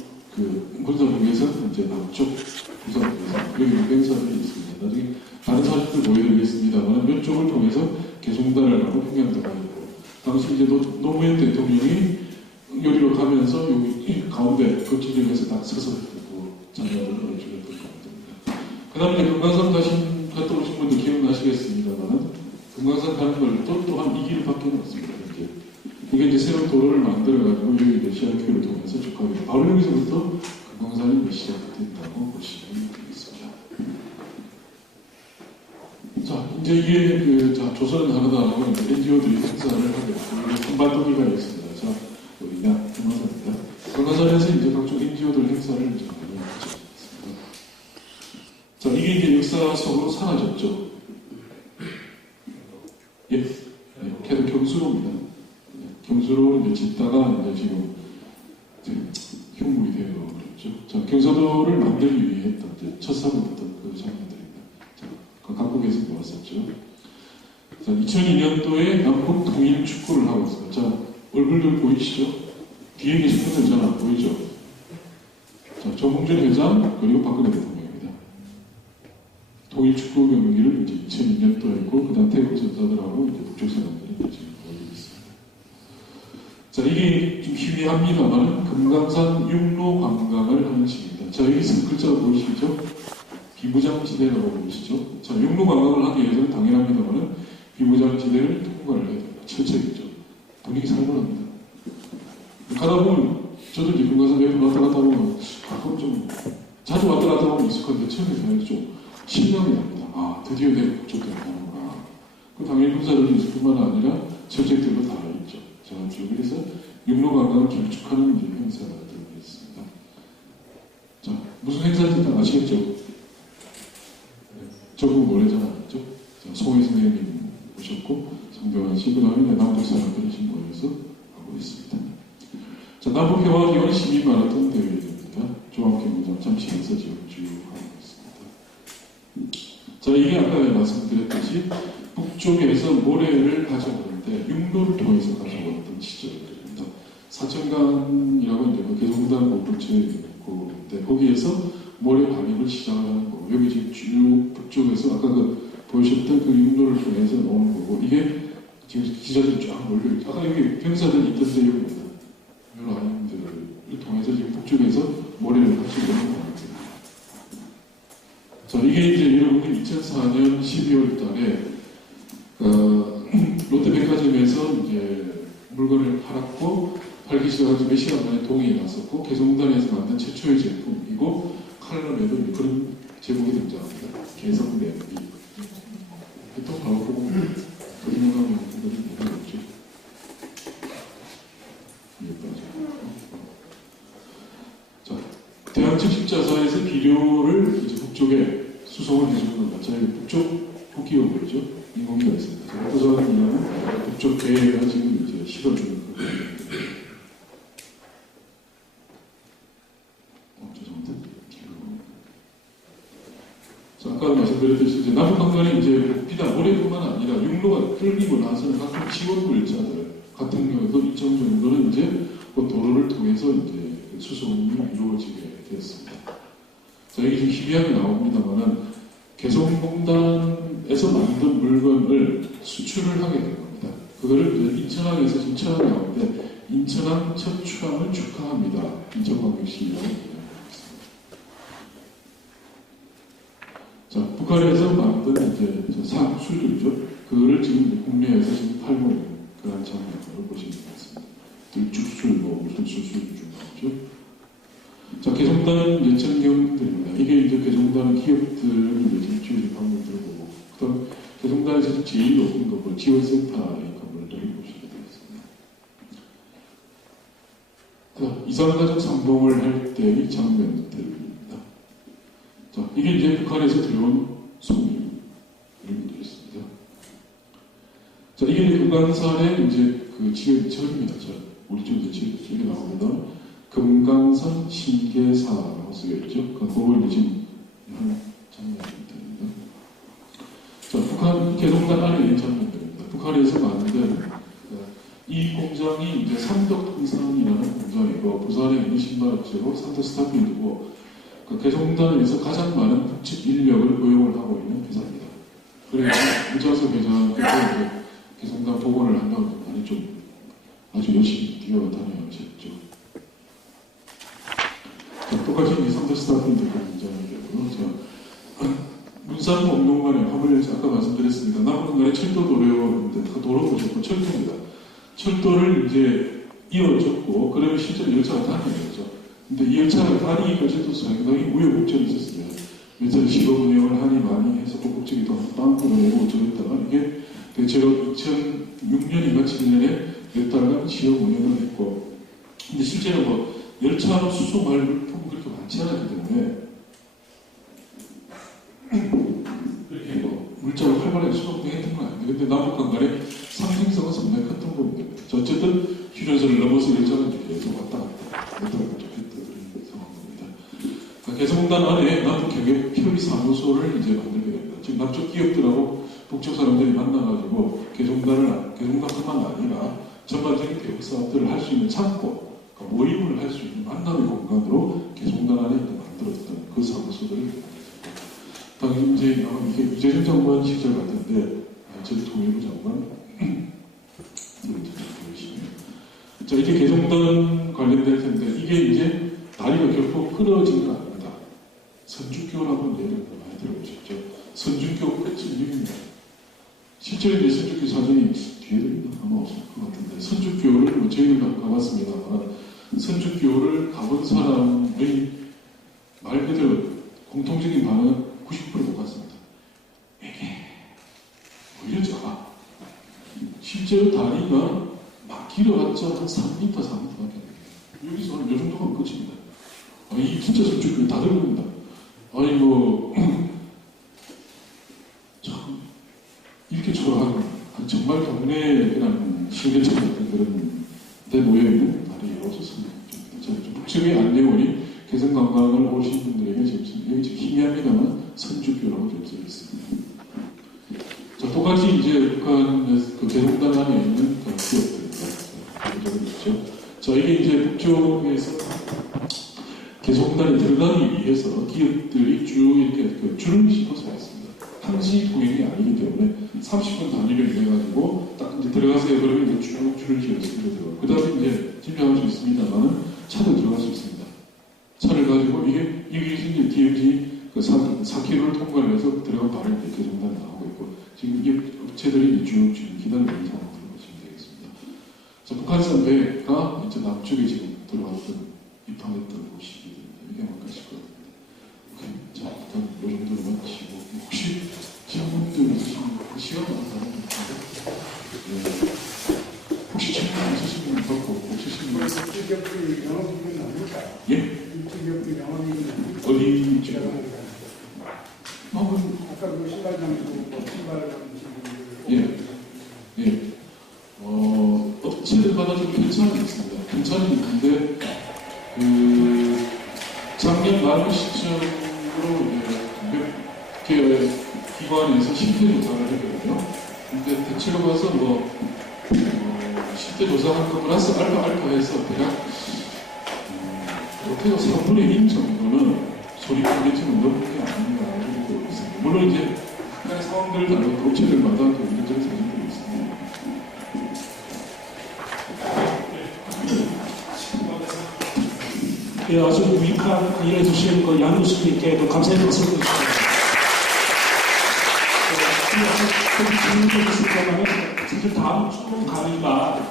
군사국에서 이제 남쪽 군사국에서 여기 뺑사들이 있습니다. 나중에 다른 사진들 보여드리겠습니다만 이쪽을 통해서 개성단을 가고 평양도 가고 당시 이제 노무현 대통령이 여기로 가면서 여기 가운데 그 지점에서 딱 서서 장면을 보여주는 겁니다. 그 다음에 이제 금강산 갔다 오신 분들 기억나시겠습니다만 금강산 가는 걸 또한 2길 밖에 없습니다. 이게 이제 새로운 도로를 만들어가지고 여기 이제 CRQ를 통해서 쭉 가게 됩니다. 바로 여기서부터 금강산이 시작된다고 보시면 되겠습니다. 자, 이제 이게 조선은 다르다고 NGO들이 행사를 하게 되고 한반도기가 있습니다. 자, 여기가 금강산입니다. 금강산에서 이제 각종 NGO들 행사를 이제 많이 하고 있습니다. 자, 이게 이제 역사 속으로 사라졌죠. 예, 계속 경수로입니다. 경수로 이제 짓다가 이제 지금 흉물이 되어버렸죠. 자, 경사도를 만들기 위해 했던 첫사부였던 그 장면들입니다. 자, 각국에서 보았었죠. 자, 2002년도에 남북 통일 축구를 하고 있습니다. 자, 얼굴들 보이시죠? 뒤에 계신 분들 잘 안 보이죠? 자, 조홍준 회장 그리고 박근혜 대통령입니다. 통일 축구 경기를 이제 2002년도에 했고 그다음 태국 전사들하고 이제 북쪽 사람들이 지금 보이고 있습니다. 자, 이게 좀 희미합니다만 금강산 육로 관광을 하는 시기입니다. 자, 여기서 글자가 보이시죠? 비무장지대라고 보이시죠? 자, 육로 관광을 하기 위해서는 당연합니다만 비무장지대를 통과를 해야 됩니다. 철책이죠. 분위기 살벌합니다. 가다 보면 저도 이제 금강산 몇 번 왔다 갔다 보면 가끔 좀 자주 왔다 갔다 보면 익숙한데 처음에 좀 실감이 납니다. 아, 드디어 내가 그쪽도 가는구나. 그 당연히 군사를 뿐만 아니라 철책들도 다 있죠. 자, 여기서 육로 관광을 길쭉하는 행사가 들어가 있습니다. 자, 무슨 행사인지 다 아시겠죠? 저거 노래 잘 알았죠? 자, 송혜 선생님 오셨고, 성병환 씨, 그 다음에 남북 사람들이 지금 모여서 하고 있습니다. 자, 남북평화기원 시민마라톤 대회입니다. 조합경기장 잠실에서 지금 주요하고 있습니다. 자, 이게 아까 말씀드렸듯이 북쪽에서 모래를 가져오는데 육로를 통해서 가져왔던 시절입니다. 사천강이라고 이제 개성단 고분처에 있고, 거기에서 모래 방역을 시작하는 거고, 여기 지금 쭉 북쪽에서 아까 보여주셨던 그 육로를 통해서 나오는 거고, 이게 지금 기자들이 쫙 몰려있죠. 아까 여기 병사들이 있던 데입니다. 이런 아이들을 통해서 지금 북쪽에서 모래를 같이 오는 겁니다. 자, 이게 이제 여러분이 2004년 12월 달에 롯데백화점에서 이제 물건을 팔았고 팔기 시작하고 몇 시간 만에 동의에 나섰고 개성공단에서 만든 최초의 제품이고 칼럼에도 그런 제목이 등장합니다. 개성 냄비. 또 바로 보고 더 유명한 명품들이 뭐겠죠? 자, 대한측 십자사에서 비료를 이제 북쪽에 수송을 해주는 겁니다. 저희 북쪽 북기업이죠. 인공위가 있습니다. 우선 북쪽 배에가 지금 이제 실어주는 거예요. 죄송합니다. 자, 아까 말씀드렸듯이 이제 남북한간이 이제 비단 모래뿐만 아니라 육로가 끌리고 나서는 각종 지원물자들 같은 경우도 일정 정도는 이제 그 도로를 통해서 이제 수송이 이루어지게 되었습니다. 자, 여기 지금 희미하게 나옵니다만은 개성공단에서 만든 물건을 수출을 하게 된 겁니다. 그거를 이제 인천항에서 지금 처음 나오는데 인천항 첫 출항을 축하합니다. 인천광역시라고 얘기합니다. 자, 북한에서 만든 이제 상술들이죠. 그거를 지금 국내에서 지금 팔고 있는 그런 장면을 보시면 되겠습니다. 들쭉술, 무슨 수술 중 나오죠. 자, 개성단 예천경들입니다. 이게 이제 개성단 기업들을 이제 집주해준 방문들을 보고, 그 다음 개성단에서 제일 높은 건물, 지원센터의 건물들을 보시게 되겠습니다. 자, 이산가족 상봉을 할 때의 장면들입니다. 자, 이게 이제 북한에서 들어온 송이를 되어 있습니다. 자, 이게 이제 금강산의 이제 그 지역 절입니다. 우리 쪽에 지역이 나옵니다. 금강산 신계사라고 쓰여있죠. 그걸 지금 한 장면입니다. 자, 북한 개성단 안에 있는 장면들입니다. 북한에서 만든 이 공장이 이제 삼덕통상이라는 공장이고 부산에 있는 신발업체고 삼덕스타필드고 그 개성단에서 가장 많은 북측 인력을 고용을 하고 있는 회사입니다. 그래서 우자석 회장께서 개성단 복원을 한다고 많이 좀 아주 열심히 뛰어다녀오셨죠. 똑같이 이 삼덕스타필드 공장이고요. 문산 공동간에 화물열차 아까 말씀드렸습니다. 남북간에 철도 도로였는데 그 도로가 좋고 철도입니다. 철도를 이제 이어줬고 그러면 실제로 열차가 다니는 거죠. 근데 이 열차가 다니기까 저도 상당히 우여곡절이 있었어요. 열차를 시범 운영을 하니 많이 해서 꼭꼭지기 또 빵꾸를 내고 어쩌겠다가 이게 대체로 2006년인가 7년에 몇 달간 시험 운영을 했고 근데 실제로 뭐 열차 수송할 물품이 그렇게 많지 않았기 때문에 그렇게 뭐 물자로 활발하게 수송했던 건 아닌데 근데 남북한 간에 상징성은 상당히 컸던 부분입니다. 어쨌든 휴전선을 넘어서 열차는 계속 왔다 갔다 좀 했던 그런 상황입니다. 개성공단 안에 남북경협 협의사무소를 이제 만들게 됩니다. 지금 남쪽 기업들하고 북쪽 사람들이 만나가지고 개성공단뿐만 아니라 전반적인 대북 사업들을 할 수 있는 창고 모임을 할 수 있는 만남의 공간으로 개성공단 안에 만들었던 그 사무소들을 당시 이제 이게 이재정 장관 시절 같은데 전 통일부 장관 자 이게 개성공단 관련될 텐데 이게 이제 다리가 결코 끊어진 건 아닙니다. 선주교라고 예를 많이 들어보셨죠. 선주교 끝이 여기입니다. 실제로 이제 선주교 사진이 뒤에도 아마 없을 것 같은데 선주교를 뭐 저희는 가봤습니다만 선주교를 가본 사람의 말 그대로 공통적인 반응은 90% 똑같습니다. 이게 오히려 작아. 실제로 다리가 막 길어봤자 한 3m, 4m밖에 안 돼요. 여기서 한 요 정도 하면 끝입니다. 이 진짜 선주교 다들 그럽니다. 아니 뭐 참 이렇게 초라한 정말 동네에 그냥 실개천 같은 그런 데 모여있는 다리가 없었습니다. 북측의 안내원이 개성관광을 오신 분들에게 지금 여기 지금 희미합니다만 선주교라고 좀 써있습니다. 자, 똑같이 이제 북한 그 개성단 안에 있는 그 기업들입니다. 자, 이게 이제 북쪽에서 개성단에 들어가기 위해서 기업들이 쭉 이렇게 그 줄을 짚어서 왔습니다. 항시 통행이 아니기 때문에 30분 단위를 인해가지고 딱 이제 들어가세요. 그러면 이제 쭉 줄을 지어서 들어가고 그 다음에 이제 진료할 수 있습니다만은 차도 들어갈 수 있습니다. 차를 가지고 이게 이제 DMZ 그 4km를 통과를 해서 들어간 바로 이렇게 개성단 나오고 있고 지금 이 업체들이 쭉 기다리고 있는 상황으로 보시면 되겠습니다. 자, 북한산 배가 이제 남쪽에 지금 들어왔던 입항했던 곳이기 때문에 이게 아마 가실 것 같은데 저희 지금 아까 그 신발 장수, 신발 장수. 예. 예. 업체들마다 좀 편차는 있습니다. 편차는 있는데, 작년 말 시점으로 몇 개 기관에서 실태 조사를 했거든요. 근데 대체로 봐서 실태 조사한 거 플러스 알파 해서 대략, 못해도 3분의 1 정도는 소리 컨텐츠는 넣은 게 아닌가 보고 있습니다. 물론 이제 약간의 상황들을 다루고 업체들마다 또 이런저런 사정들이 있습니다. 예, 아주 유익한 강의를 해주신 양 교수님께 감사의 박수를 드립니다. 질문이 있을까면 사실 다음 주 강의가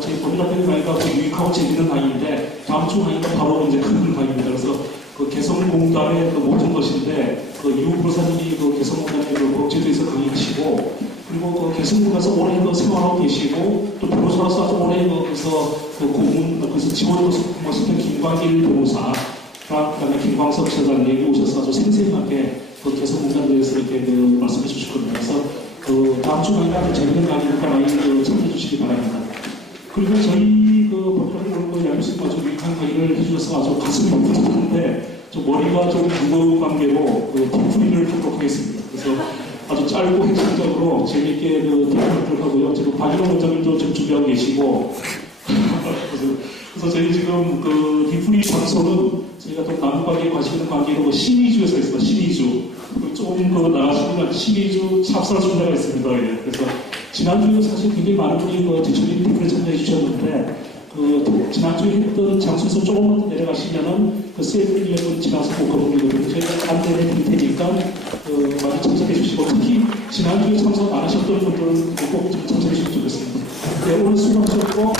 제 법률학회 강의가 되게 유익하고 재밌는 강의인데 다음 주 강의가 바로 이제 큰 강의입니다. 그래서 개성공단의 모든 것인데 이후 변호사님이 개성공단의 법제도에서 강의하시고 그리고 개성공단에서 오래 생활하고 계시고 또 변호사로서 아주 오래 거기서 고문 그래서 지원으로 했던 김광길 변호사 그다음에 김광석 지사장님이 오셔서 아주 생생하게 개성공단에 대해서 이렇게 말씀해 주실 겁니다. 그래서 다음 주 강의가 아주 재밌는 강의니까 많이 참여해 주시기 바랍니다. 그리고 저희 법률학회 양수님 아주 유익한 강의를 해주셔서 아주 가슴이 벅찬데 머리가 좀 무거운 관계로 뒷풀이를 하도록 하겠습니다. 그래서 아주 짧고 핵심적으로 재밌게 뒷풀이를 하고요. 지금 박일호 원장님도 지금 준비하고 계시고 그래서 저희 지금 뒷풀이 장소는 저희가 또 남북관계에 관심 있는 관계로 신의주에서 있습니다. 신의주. 조금 나가시면 신의주 찹쌀순대가 있습니다. 예. 그래서 지난주에 사실 굉장히 많은 분이 제철인 뒷풀에 참여해 주셨는데 지난주에 했던 장소에서 조금만 더 내려가시면은 세븐 이어폰 지나서 꼭 거북이거든요. 저희가 안내해 드릴 테니까 많이 참석해 주시고 특히 지난주에 참석 안 하셨던 분들은 꼭 좀 참석해 주시면 좋겠습니다. 네, 오늘 수고하셨고